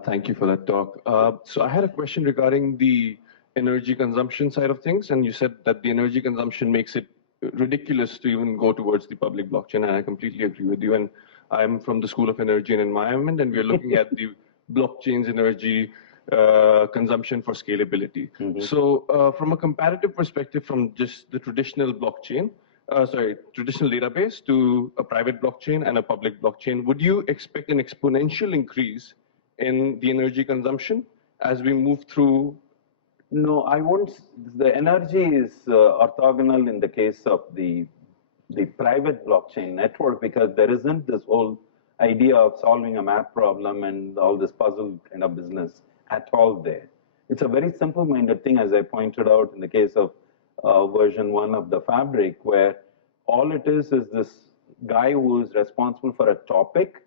Thank you for that talk. So I had a question regarding the energy consumption side of things, and you said that the energy consumption makes it ridiculous to even go towards the public blockchain, and I completely agree with you. And I'm from the School of Energy and Environment, and we're looking at the blockchain's energy consumption for scalability. Mm-hmm. So from a comparative perspective, from just the traditional blockchain, traditional database to a private blockchain and a public blockchain, would you expect an exponential increase in the energy consumption as we move through? No, I won't. The energy is orthogonal in the case of the private blockchain network, because there isn't this whole idea of solving a math problem and all this puzzle kind of business at all there. It's a very simple-minded thing, as I pointed out in the case of version 1 of the Fabric, where all it is this guy who is responsible for a topic,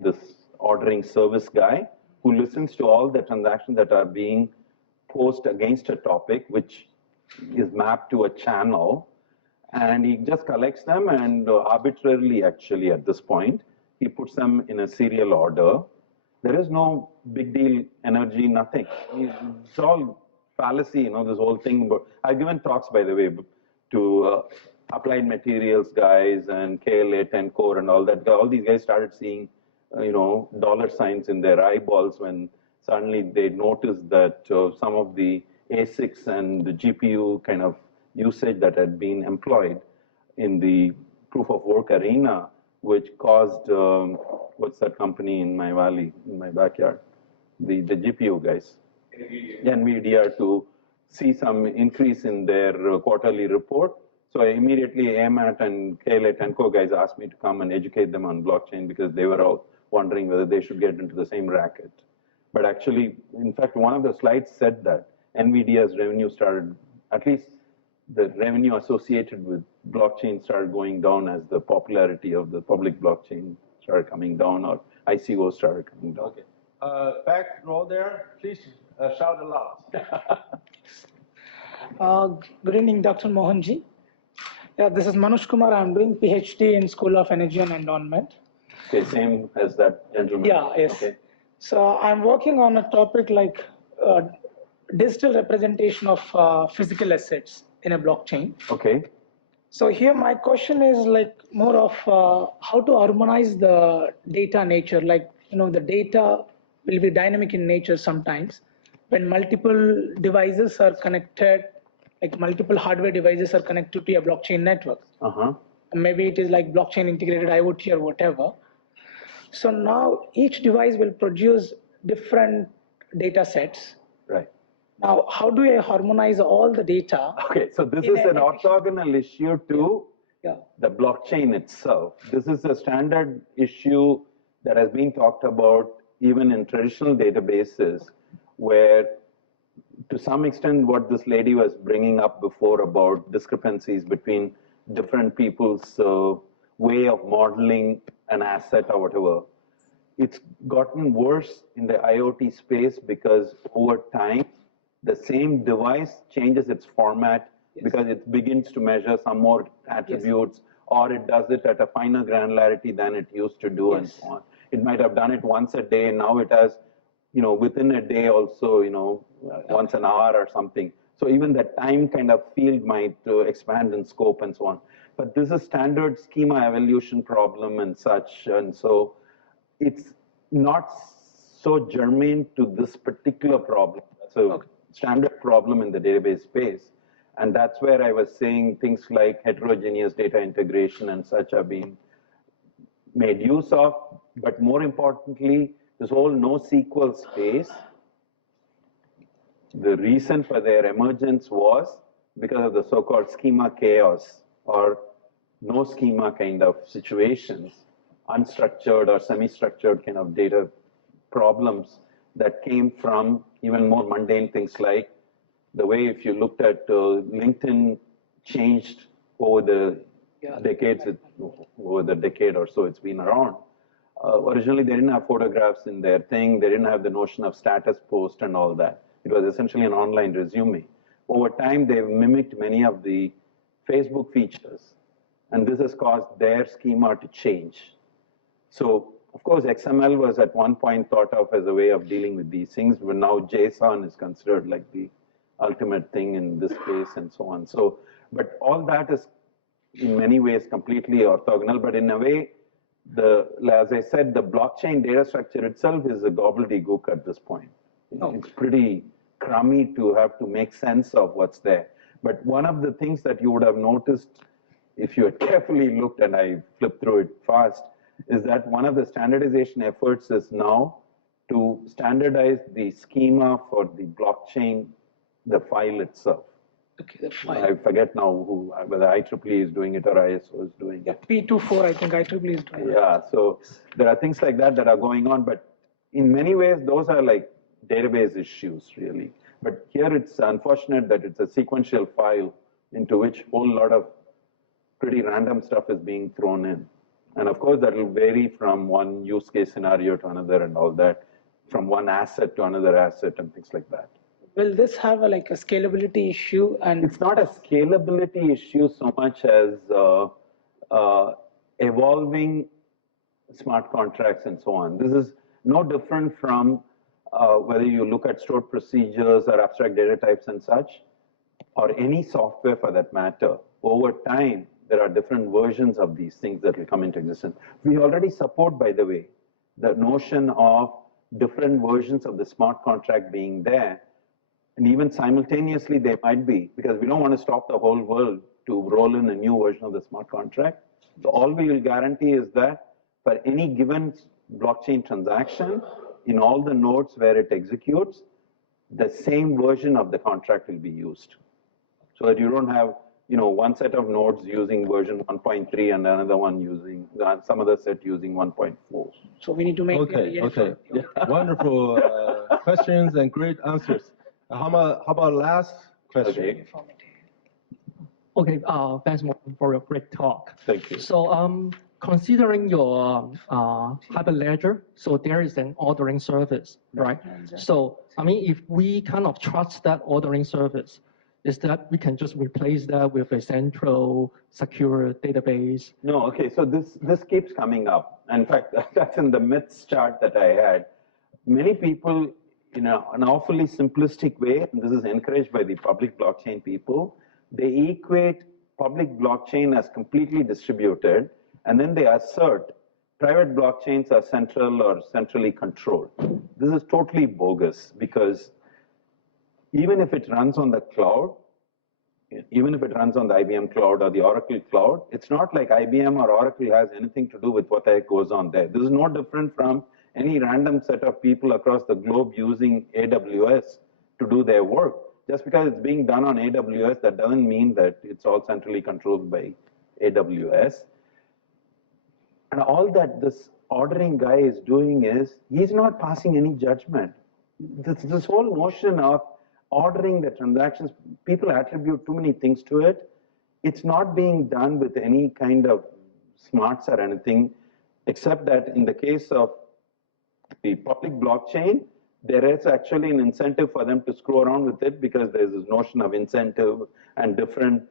this ordering service guy, who listens to all the transactions that are being posed against a topic, which is mapped to a channel, and he just collects them and arbitrarily, actually, at this point, he puts them in a serial order. There is no big deal energy, nothing. It's all fallacy, this whole thing. But I've given talks, by the way, to Applied Materials guys and KLA10 Core and all that. All these guys started seeing dollar signs in their eyeballs when suddenly they noticed that some of the ASICs and the GPU kind of usage that had been employed in the proof of work arena, which caused, what's that company in my valley, in my backyard? The GPU guys. NVIDIA to see some increase in their quarterly report. So immediately AMAT and KLA10 Co guys asked me to come and educate them on blockchain, because they were all wondering whether they should get into the same racket. But actually, in fact, one of the slides said that NVIDIA's revenue started, at least the revenue associated with blockchain started going down as the popularity of the public blockchain started coming down, or ICO started coming down. Okay. Back row there, please shout aloud. Good evening, Dr. Mohan ji. Yeah, this is Manush Kumar. I'm doing PhD in School of Energy and Environment. Okay, same as that gentleman. Yeah, yes. Okay. So I'm working on a topic like digital representation of physical assets in a blockchain. Okay. So here my question is like more of how to harmonize the data nature. Like, the data will be dynamic in nature sometimes. When multiple devices are connected, like multiple hardware devices are connected to a blockchain network. Maybe it is like blockchain integrated IoT or whatever. So now each device will produce different data sets. Right. Now, how do I harmonize all the data? Okay, so this is an orthogonal issue to the blockchain itself. This is a standard issue that has been talked about even in traditional databases, where to some extent what this lady was bringing up before about discrepancies between different people's way of modeling an asset or whatever. It's gotten worse in the IoT space because over time, the same device changes its format because it begins to measure some more attributes, or it does it at a finer granularity than it used to do, and so on. It might have done it once a day, now it has, within a day also, once an hour or something. So even the time kind of field might expand in scope and so on. But this is standard schema evolution problem and such, and so it's not so germane to this particular problem. That's a standard problem in the database space. And that's where I was saying things like heterogeneous data integration and such are being made use of. But more importantly, this whole NoSQL space, the reason for their emergence was because of the so-called schema chaos or no schema kind of situations, unstructured or semi-structured kind of data problems that came from even more mundane things like the way if you looked at LinkedIn changed over the decades, over the decade or so it's been around. Originally, they didn't have photographs in their thing. They didn't have the notion of status post and all that. It was essentially an online resume. Over time, they've mimicked many of the Facebook features, and this has caused their schema to change. So, of course, XML was at one point thought of as a way of dealing with these things, but now JSON is considered like the ultimate thing in this case and so on. So, but all that is in many ways completely orthogonal, but in a way, as I said, the blockchain data structure itself is a gobbledygook at this point. It's pretty crummy to have to make sense of what's there. But one of the things that you would have noticed if you had carefully looked, and I flipped through it fast, is that one of the standardization efforts is now to standardize the schema for the blockchain, the file itself. Okay, the file. I forget now whether IEEE is doing it or ISO is doing it. P24, I think IEEE is doing it. Yeah, so there are things like that that are going on, but in many ways, those are like database issues, really. But here it's unfortunate that it's a sequential file into which a whole lot of pretty random stuff is being thrown in. And of course, that will vary from one use case scenario to another and all that, from one asset to another asset and things like that. Will this have a scalability issue? And it's not a scalability issue so much as evolving smart contracts and so on. This is no different from whether you look at stored procedures or abstract data types and such, or any software for that matter. Over time, there are different versions of these things that will come into existence. We already support, by the way, the notion of different versions of the smart contract being there. And even simultaneously, they might be, because we don't want to stop the whole world to roll in a new version of the smart contract. So all we will guarantee is that for any given blockchain transaction, in all the nodes where it executes, the same version of the contract will be used. So that you don't have, one set of nodes using version 1.3 and another one using, some other set using 1.4. So we need to make Okay. Wonderful questions and great answers. How about last question? Okay, thanks for your great talk. Thank you. So considering your Hyperledger, so there is an ordering service, right? So, if we kind of trust that ordering service, is that we can just replace that with a central secure database? No, okay, so this keeps coming up. In fact, that's in the myths chart that I had. Many people, in an awfully simplistic way, and this is encouraged by the public blockchain people, they equate public blockchain as completely distributed, and then they assert private blockchains are central or centrally controlled. This is totally bogus, because even if it runs on the cloud, even if it runs on the IBM cloud or the Oracle cloud, it's not like IBM or Oracle has anything to do with what the heck goes on there. This is no different from any random set of people across the globe using AWS to do their work. Just because it's being done on AWS, that doesn't mean that it's all centrally controlled by AWS. And all that this ordering guy is doing is, he's not passing any judgment. This whole notion of ordering the transactions, people attribute too many things to it. It's not being done with any kind of smarts or anything, except that in the case of the public blockchain, there is actually an incentive for them to screw around with it, because there's this notion of incentive and different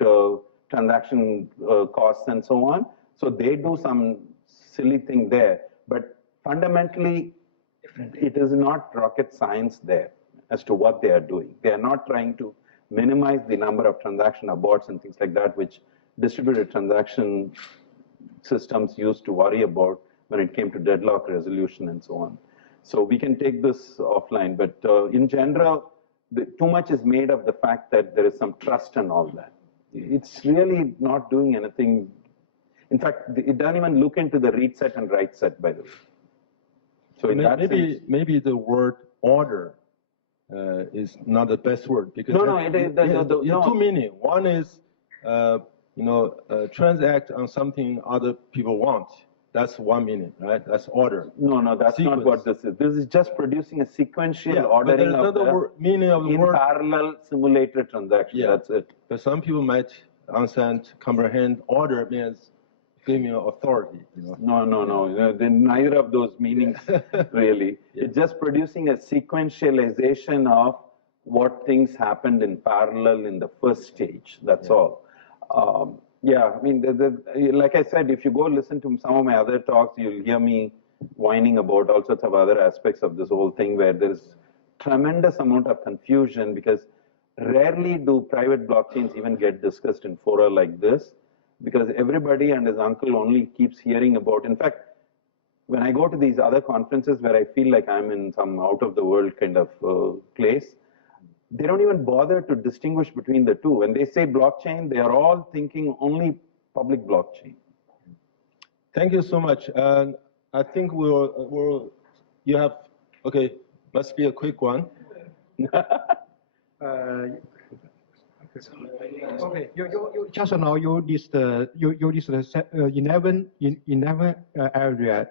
transaction costs and so on. So they do some silly thing there, but fundamentally, it is not rocket science there as to what they are doing. They are not trying to minimize the number of transaction aborts and things like that, which distributed transaction systems used to worry about when it came to deadlock resolution and so on. So we can take this offline, but in general, too much is made of the fact that there is some trust and all that. It's really not doing anything. In fact, it doesn't even look into the read set and write set, by the way. So in that sense, maybe the word order is not the best word, because two meanings. One is transact on something other people want. That's one meaning, right? That's order. No, that's not what this is. This is just producing a sequential ordering of the meaning of the word parallel simulated transaction. That's it. But some people might comprehend order means giving authority. No. Neither of those meanings really. It's just producing a sequentialization of what things happened in parallel in the first stage. That's all. Yeah, I mean, like I said, if you go listen to some of my other talks, you'll hear me whining about all sorts of other aspects of this whole thing, where there's tremendous amount of confusion, because rarely do private blockchains even get discussed in fora like this, because everybody and his uncle only keeps hearing about. In fact, when I go to these other conferences where I feel like I'm in some out-of-the-world kind of place, they don't even bother to distinguish between the two. When they say blockchain, they are all thinking only public blockchain. Thank you so much. I think you have, okay, must be a quick one. Okay, you just now you list 11 area.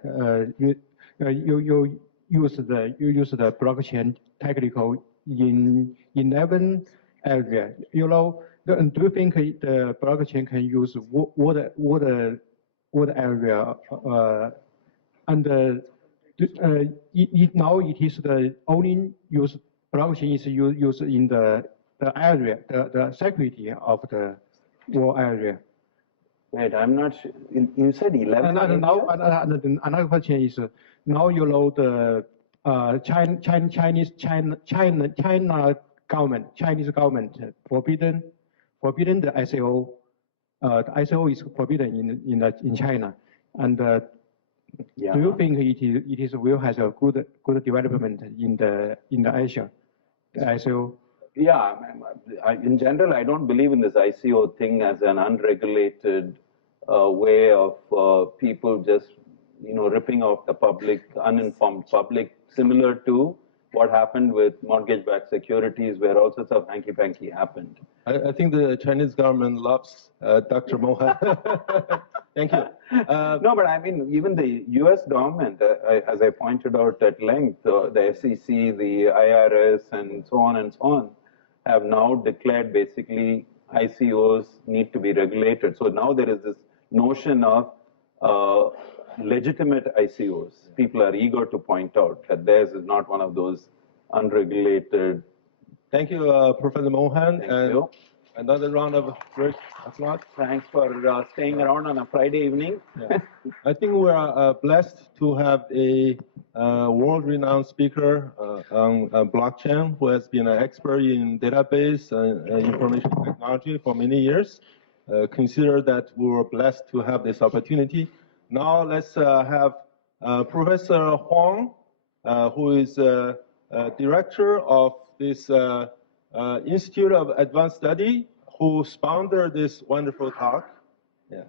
You use the blockchain technical in 11 area. Do you think the blockchain can use what area? Now it is the only use blockchain is used in the area, the security of the war area. Wait, I'm not sure. You said 11? Another question is, now you know the Chinese government forbidden the ICO. The ICO is forbidden in China, and do you think it will has a good development in the Asia, the ICO? Yeah, in general, I don't believe in this ICO thing as an unregulated way of people just, ripping off the public, uninformed public, similar to what happened with mortgage-backed securities, where all sorts of hanky-panky happened. I think the Chinese government loves Dr. Mohan. Thank you. No, but I mean, even the US government, as I pointed out at length, the SEC, the IRS, and so on, have now declared basically ICOs need to be regulated. So now there is this notion of legitimate ICOs. People are eager to point out that theirs is not one of those unregulated. Thank you, Professor Mohan. Thank you. Another round of great applause. Thanks for staying around on a Friday evening. Yeah. I think we are blessed to have a world-renowned speaker on blockchain who has been an expert in database and information technology for many years. consider that we were blessed to have this opportunity. Now let's have Professor Huang, who is director of this Institute of Advanced Study, who sponsored this wonderful talk. Yeah.